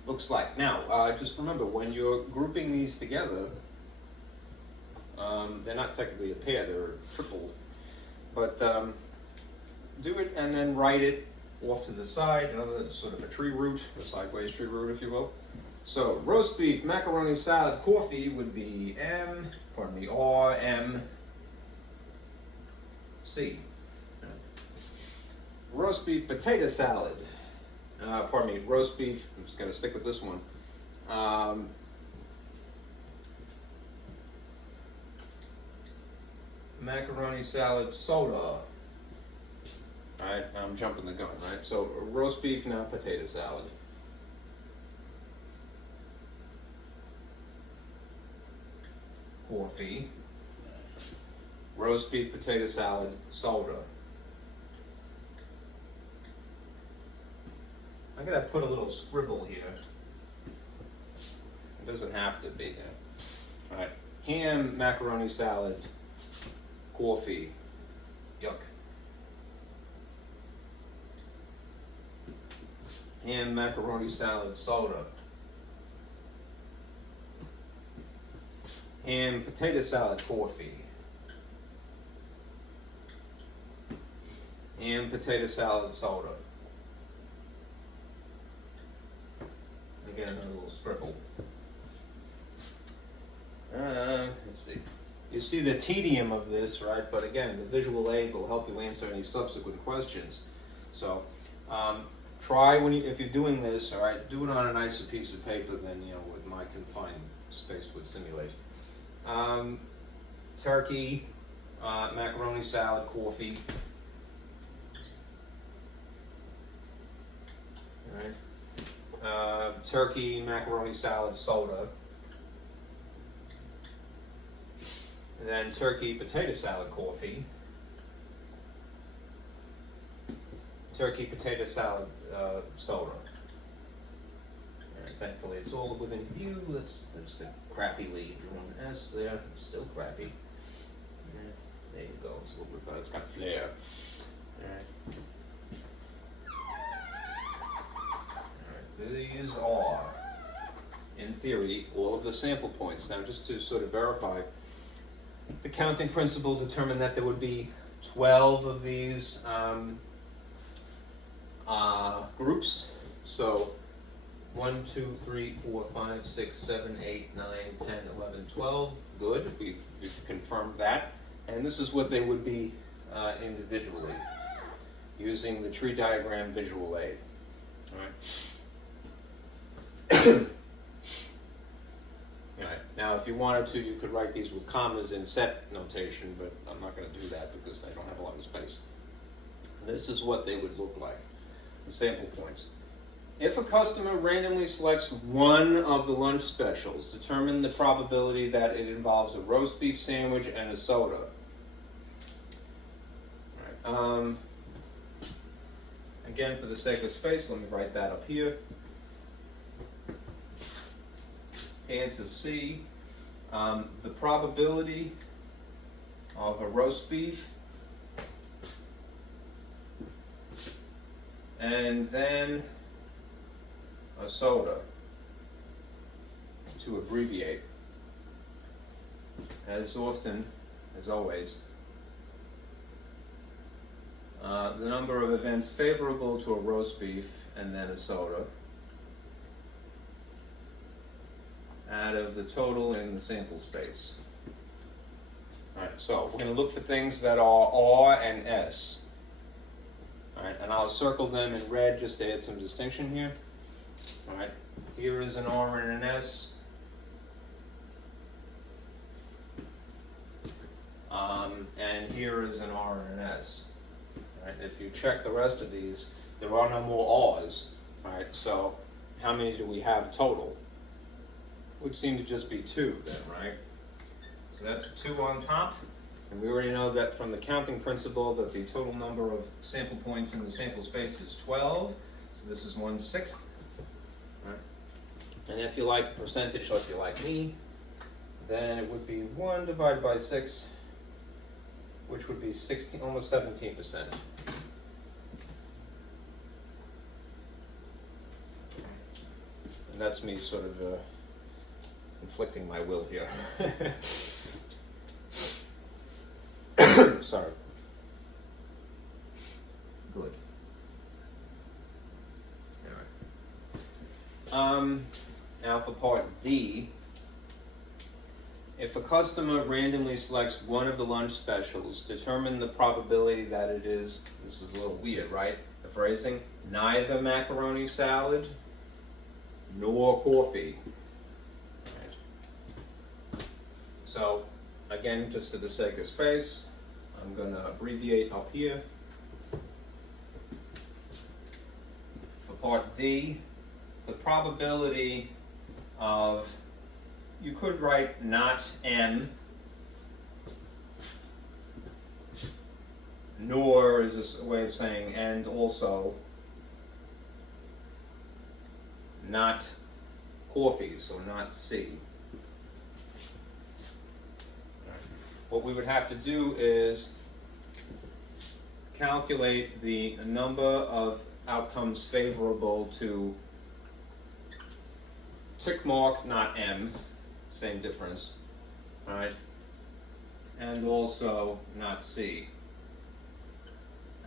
Looks like. Now, just remember, when you're grouping these together, they're not technically a pair, they're triple. But do it and then write it off to the side, another sort of a tree root, a sideways tree root, if you will. So, roast beef, macaroni salad, coffee would be R, M, C. Roast beef, potato salad. Roast beef, I'm just going to stick with this one. Macaroni salad, soda. Alright, I'm jumping the gun, right? So, roast beef, now potato salad. Coffee. Roast beef, potato salad, soda. I'm gonna put a little scribble here. It doesn't have to be there. Alright, ham, macaroni salad, coffee. Yuck. Ham, macaroni salad, soda. Ham, potato salad, coffee. Ham, potato salad, soda. Again, a little scribble. Let's see. You see the tedium of this, right? But again, the visual aid will help you answer any subsequent questions. So, try if you're doing this, all right, do it on a nicer piece of paper than, what my confined space would simulate. Turkey, macaroni salad, coffee. All right. Turkey, macaroni salad, soda. And then turkey, potato salad, coffee. Turkey, potato salad, soda. And thankfully, it's all within view. That's the crappily drawn S there. It's still crappy. There you go. It's a little bit better. It's got flair. All right. These are, in theory, all of the sample points. Now, just to sort of verify, the counting principle determined that there would be 12 of these groups. So, 1, 2, 3, 4, 5, 6, 7, 8, 9, 10, 11, 12. Good. We've confirmed that. And this is what they would be individually, using the tree diagram visual aid. All right. Right. Now, if you wanted to, you could write these with commas in set notation, but I'm not going to do that because I don't have a lot of space. This is what they would look like, the sample points. If a customer randomly selects one of the lunch specials, determine the probability that it involves a roast beef sandwich and a soda. All right. Again, for the sake of space, let me write that up here. Answer C. The probability of a roast beef, and then a soda, to abbreviate. As often, as always, the number of events favorable to a roast beef and then a soda out of the total in the sample space. All right, so we're going to look for things that are R and S. All right, and I'll circle them in red just to add some distinction here. All right, here is an R and an S. And here is an R and an S. All right, if you check the rest of these, there are no more R's. All right, so how many do we have total? Would seem to just be 2 then, right? So that's 2 on top. And we already know that from the counting principle that the total number of sample points in the sample space is 12. So this is 1/6. Right? And if you like percentage, like you like me, then it would be 1 divided by 6, which would be 16, almost 17%. And that's me sort of inflicting my will here. Sorry. Good. Anyway. Now for part D, if a customer randomly selects one of the lunch specials, determine the probability that it is, this is a little weird, right? The phrasing, neither macaroni salad nor coffee. Right. So, again, just for the sake of space, I'm going to abbreviate up here. For part D, the probability of, you could write not M, nor is this a way of saying and also not coffee, so not C. What we would have to do is calculate the number of outcomes favorable to tick mark, not M, same difference, all right, and also not C,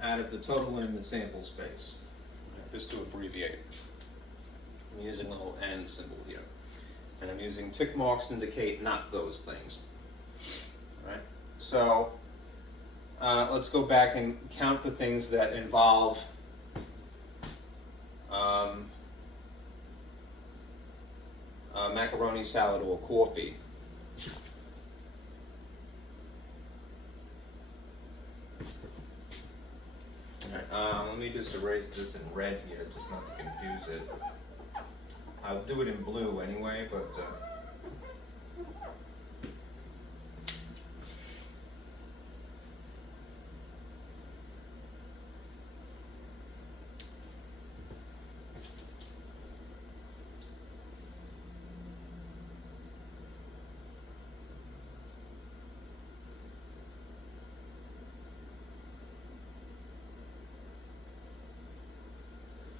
out of the total in the sample space, right, just to abbreviate. I'm using a little N symbol here, and I'm using tick marks to indicate not those things. Right. So let's go back and count the things that involve macaroni salad or coffee. All right, let me just erase this in red here, just not to confuse it. I'll do it in blue anyway, but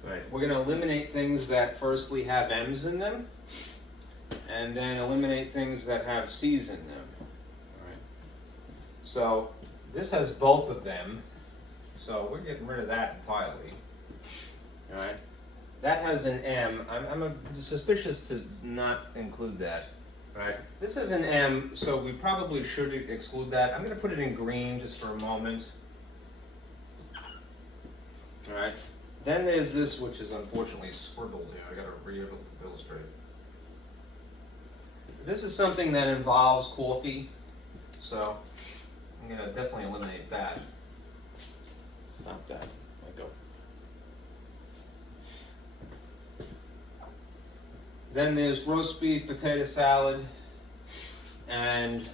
right, we're going to eliminate things that firstly have M's in them, and then eliminate things that have C's in them. All right. So this has both of them, so we're getting rid of that entirely. All right. That has an M. I'm suspicious to not include that. All right. This has an M, so we probably should exclude that. I'm going to put it in green just for a moment. All right. Then there's this, which is unfortunately scribbled here. I got to re-illustrate it. This is something that involves coffee, so I'm going to definitely eliminate that. Stop that. Let go. Then there's roast beef, potato salad, and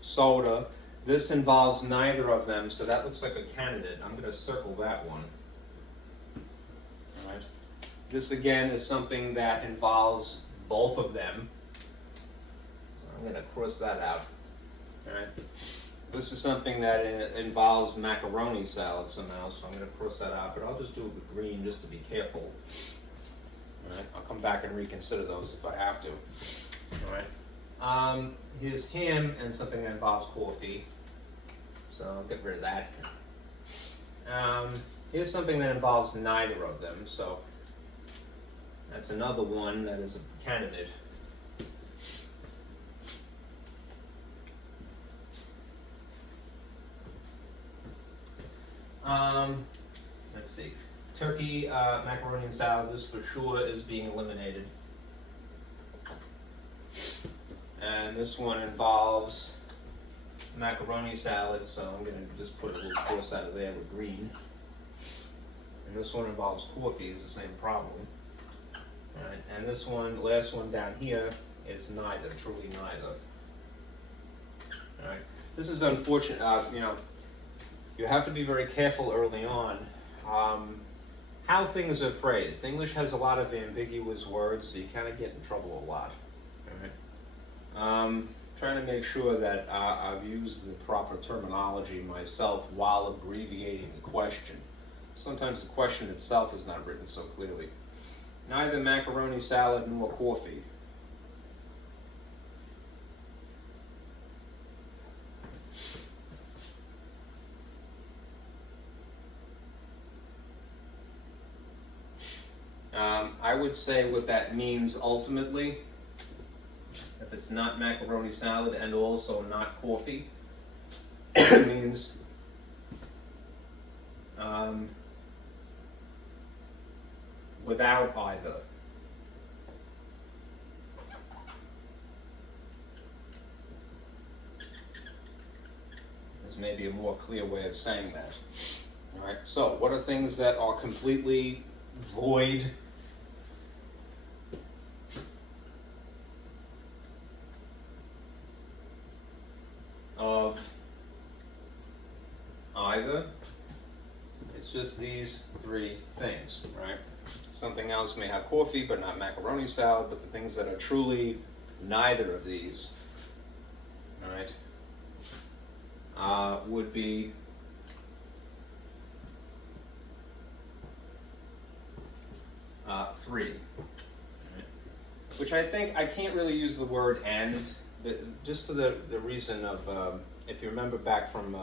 soda. This involves neither of them, so that looks like a candidate. I'm going to circle that one. This again is something that involves both of them. So I'm going to cross that out. All right. This is something that involves macaroni salad somehow, so I'm going to cross that out, but I'll just do it with green just to be careful. All right. I'll come back and reconsider those if I have to. All right. Here's ham and something that involves coffee, so I'll get rid of that. Here's something that involves neither of them, so that's another one that is a candidate. Let's see. Turkey, macaroni and salad, this for sure is being eliminated. And this one involves macaroni salad, so I'm going to just put a little cross out of there with green. And this one involves coffee, it's the same problem. All right, and this one, the last one down here, is neither, truly neither. All right, this is unfortunate. You have to be very careful early on how things are phrased. English has a lot of ambiguous words, so you kind of get in trouble a lot. All right, trying to make sure that I've used the proper terminology myself while abbreviating the question. Sometimes the question itself is not written so clearly. Neither macaroni salad nor coffee. I would say what that means ultimately, if it's not macaroni salad and also not coffee, it means without either. There's maybe a more clear way of saying that. All right, so what are things that are completely void of either? It's just these three things, right? Something else may have coffee but not macaroni salad, but the things that are truly neither of these, all right, would be three, right? Which I think I can't really use the word and, just for the reason of, if you remember back from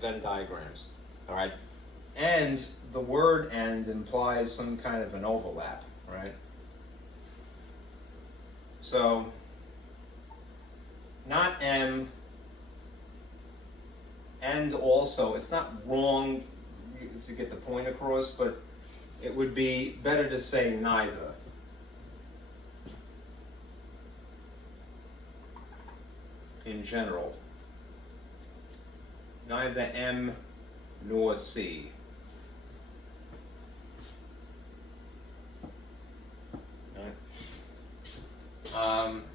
Venn diagrams, all right? And the word and implies some kind of an overlap, right? So, not M, and also, it's not wrong to get the point across, but it would be better to say neither. In general. Neither M nor C.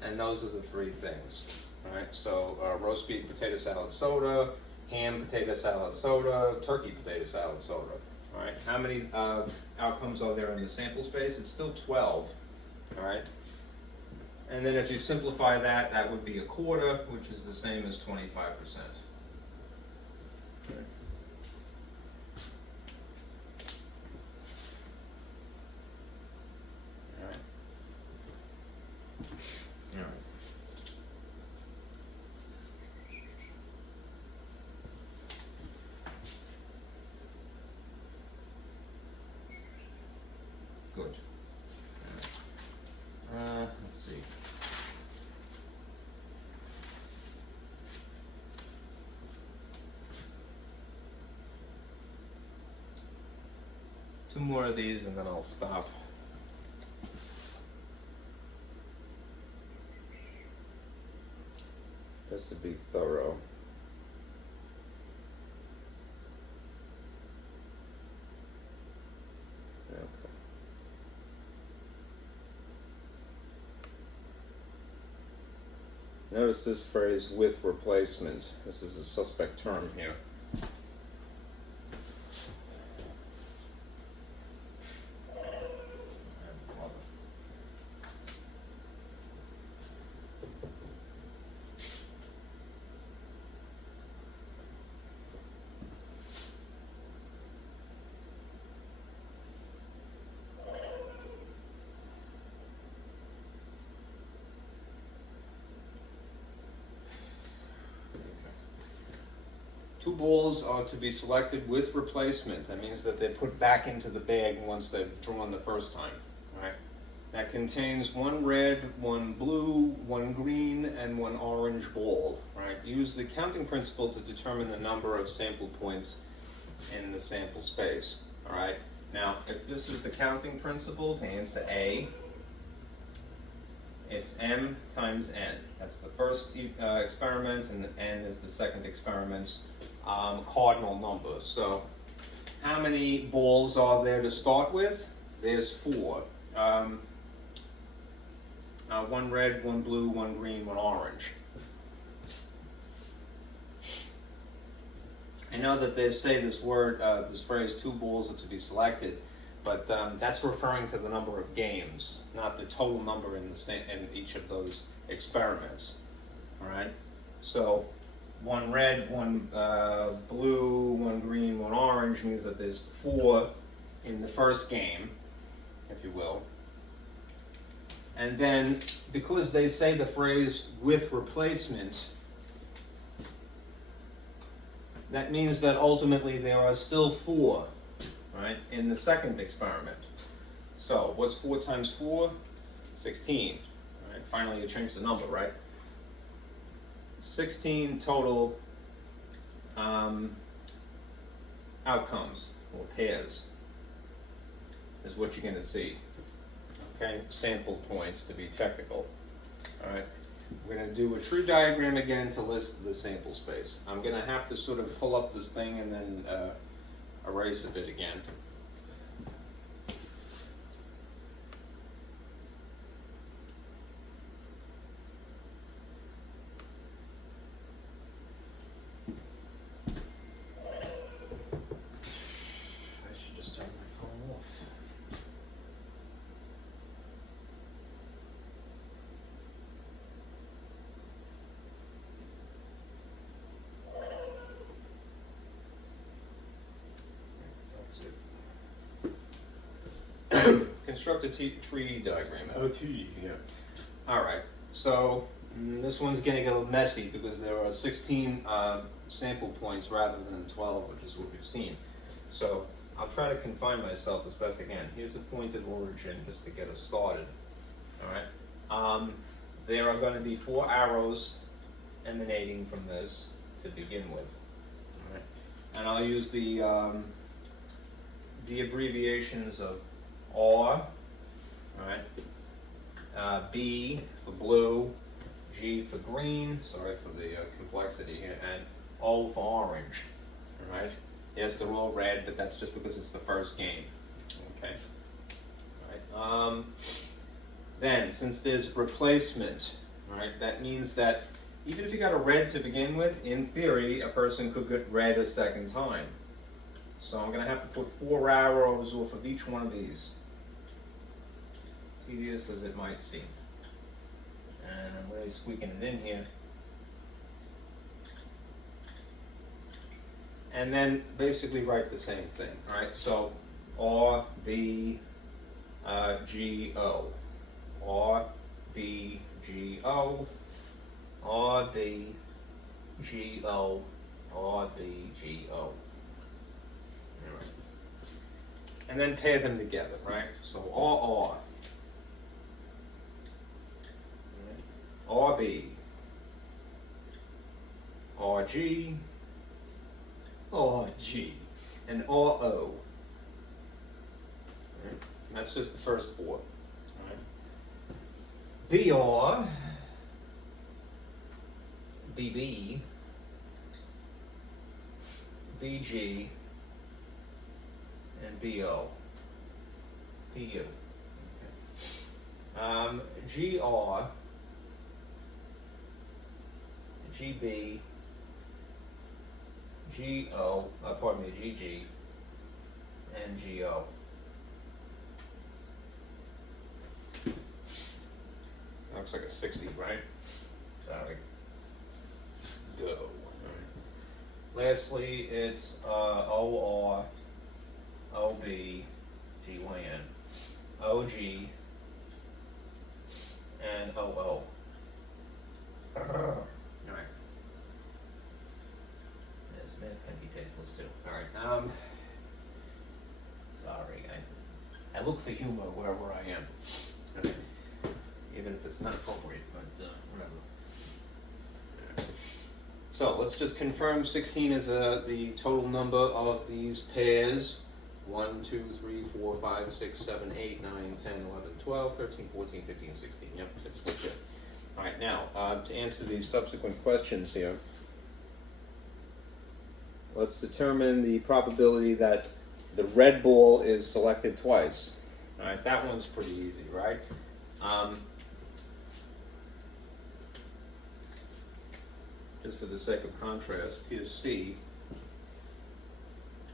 And those are the three things. All right, so roast beef, potato salad, soda, ham, potato salad, soda, turkey, potato salad, soda. All right, how many outcomes are there in the sample space? It's still 12. All right, and then if you simplify that, that would be a quarter, which is the same as 25%. Okay. All right. Good. Let's see. Two more of these and then I'll stop. Just to be thorough. Okay. Notice this phrase, with replacement. This is a suspect term here. 2 balls are to be selected with replacement. That means that they're put back into the bag once they're drawn the first time. All right. That contains 1 red, 1 blue, 1 green, and 1 orange ball. Right. Use the counting principle to determine the number of sample points in the sample space. All right. Now, if this is the counting principle to answer A, it's m times n. That's the first experiment, and n is the second experiment's cardinal numbers. So, how many balls are there to start with? There's 4. 1 red, 1 blue, 1 green, 1 orange. I know that they say this word, this phrase, 2 balls are to be selected, but that's referring to the number of games, not the total number in each of those experiments. All right. So 1 red, 1 blue, 1 green, 1 orange means that there's 4 in the first game, if you will. And then, because they say the phrase with replacement, that means that ultimately there are still 4, right, in the second experiment. So, what's 4 times 4? 16. Right? Finally, you change the number, right? 16 total outcomes, or pairs, is what you're going to see. Okay, sample points to be technical. All right. We're going to do a tree diagram again to list the sample space. I'm going to have to sort of pull up this thing and then erase a bit again. I should just turn my phone off. Construct a tree diagram. Oh, tree, yeah. All right. So this one's going to get a little messy because there are 16 sample points rather than 12, which is what we've seen. So I'll try to confine myself as best I can. Here's a point of origin just to get us started. All right. There are going to be 4 arrows emanating from this to begin with. All right. And I'll use the abbreviations of R, right? B for blue, G for green, sorry for the complexity here, and O for orange, all right? Yes, they're all red, but that's just because it's the first game, okay? All right. Then, since there's replacement, all right, that means that even if you got a red to begin with, in theory, a person could get red a second time. So I'm going to have to put 4 arrows off of each one of these. Tedious as it might seem. And I'm really squeaking it in here. And then basically write the same thing, all right? So R, B, G, O. R, B, G, O. R, B, G, O. R, B, G, O. All right. And then pair them together, right? So R, R. RB, RG, RG, and RO. Right. That's just the first 4. Right. BR, BB, BG, and BO. PU. Okay. GR, GB, GO, GG, and GO. That looks like a 60, right? Sorry. Go. All right. Lastly, it's OR, OB, GYN, OG, and OO. All right. There's I look for humor wherever I am. Okay. Even if it's not appropriate, but whatever. So let's just confirm 16 is the total number of these pairs. 1, 2, 3, 4, 5, 6, 7, 8, 9, 10, 11, 12, 13, 14, 15, 16. Yep, it's legit. All right, now to answer these subsequent questions here, let's determine the probability that the red ball is selected twice. All right, that one's pretty easy, right? Just for the sake of contrast, here's C.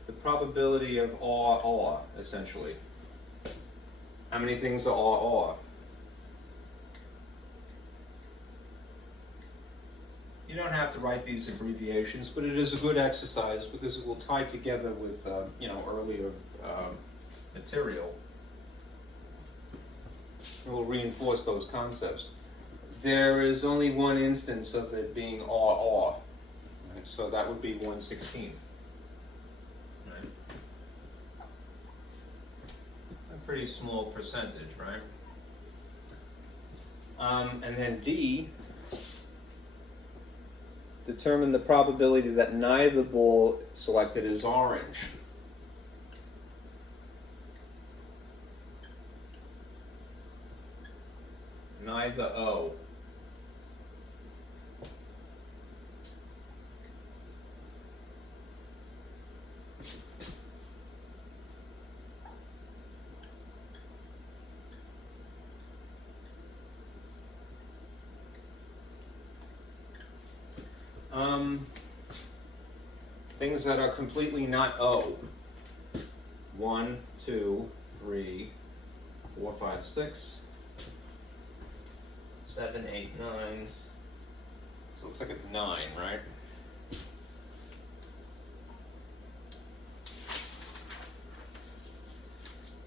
The probability of R, essentially. How many things are R? You don't have to write these abbreviations, but it is a good exercise because it will tie together with, earlier material. It will reinforce those concepts. There is only one instance of it being RR, right? So that would be 1/16. Right? A pretty small percentage, right? And then D, determine the probability that neither ball selected is orange. Neither O. Things that are completely not O. 1, 2, 3, 4, 5, 6, 7, 8, 9. So it looks like it's 9, right?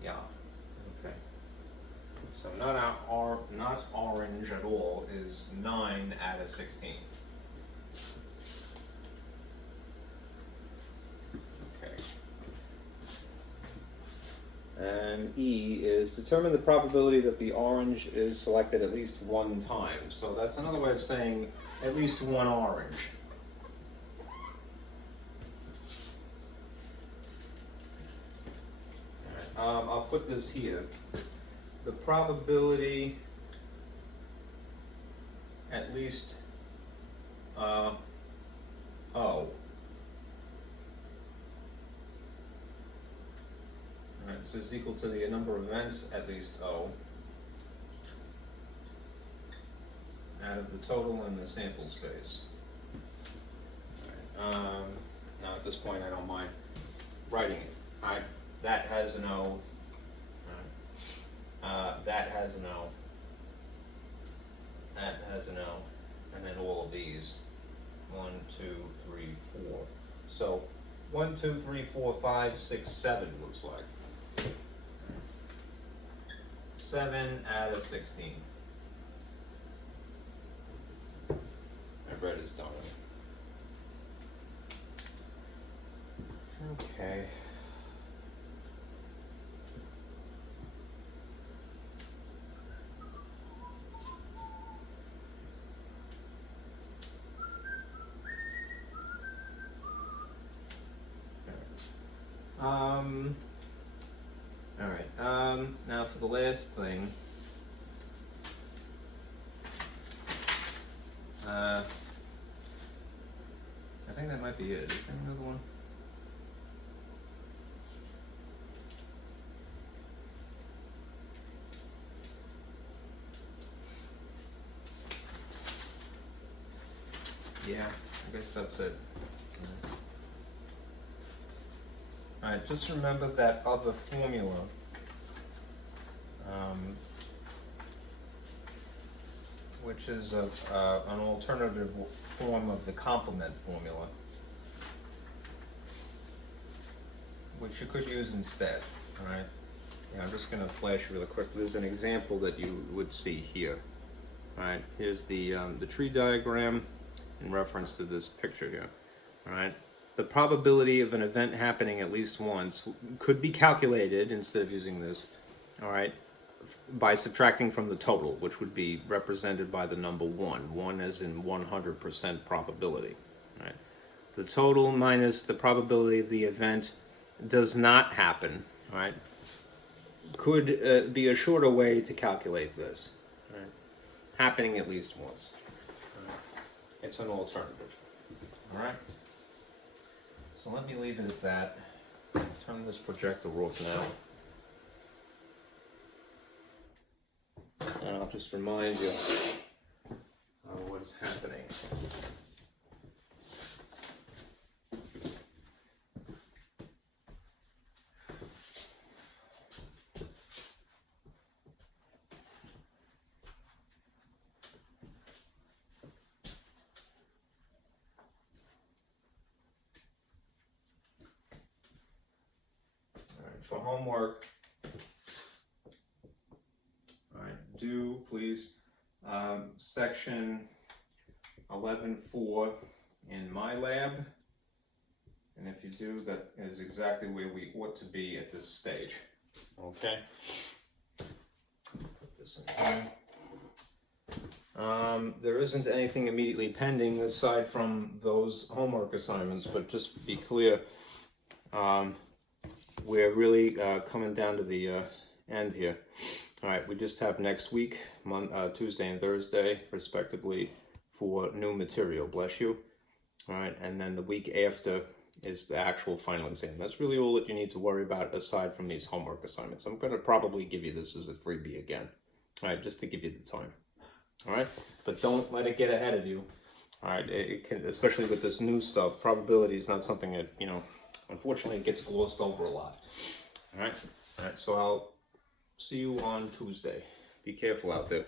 Yeah. Okay. So not orange at all is 9 out of 16. And E is determine the probability that the orange is selected at least one time. So that's another way of saying at least one orange. All right, I'll put this here. The probability at least O. Alright, so it's equal to the number of events, at least O, out of the total in the sample space. Alright, now at this point I don't mind writing it. Alright, that has an O, that has an O, that has an O, and then all of these. 1, 2, 3, 4. So 1, 2, 3, 4, 5, 6, 7 looks like. 7 out of 16. My bread is done. Okay. All right. Now for the last thing. I think that might be it. Is there another one? Yeah, I guess that's it. Alright, just remember that other formula. Which is an alternative form of the complement formula, which you could use instead. Alright, I'm just going to flash really quick. There's an example that you would see here. Alright, here's the tree diagram in reference to this picture here. Alright, the probability of an event happening at least once could be calculated, instead of using this, all right, by subtracting from the total, which would be represented by the number 1. 1 as in 100% probability, all right? The total minus the probability of the event does not happen, all right, could be a shorter way to calculate this, all right? Happening at least once. All right? It's an alternative, all right? So let me leave it at that. Turn this projector off now. And I'll just remind you of what's happening. All right, for homework, do please section 11.4 in my lab, and if you do, that is exactly where we ought to be at this stage. Okay, put this in here. There isn't anything immediately pending aside from those homework assignments, but just be clear, we're really coming down to the end here. All right, we just have next week, Tuesday and Thursday, respectively, for new material. Bless you. All right, and then the week after is the actual final exam. That's really all that you need to worry about aside from these homework assignments. I'm going to probably give you this as a freebie again, all right, just to give you the time. All right, but don't let it get ahead of you. All right, it can, especially with this new stuff, probability is not something that, you know, unfortunately it gets glossed over a lot. All right, so I'll see you on Tuesday. Be careful out there.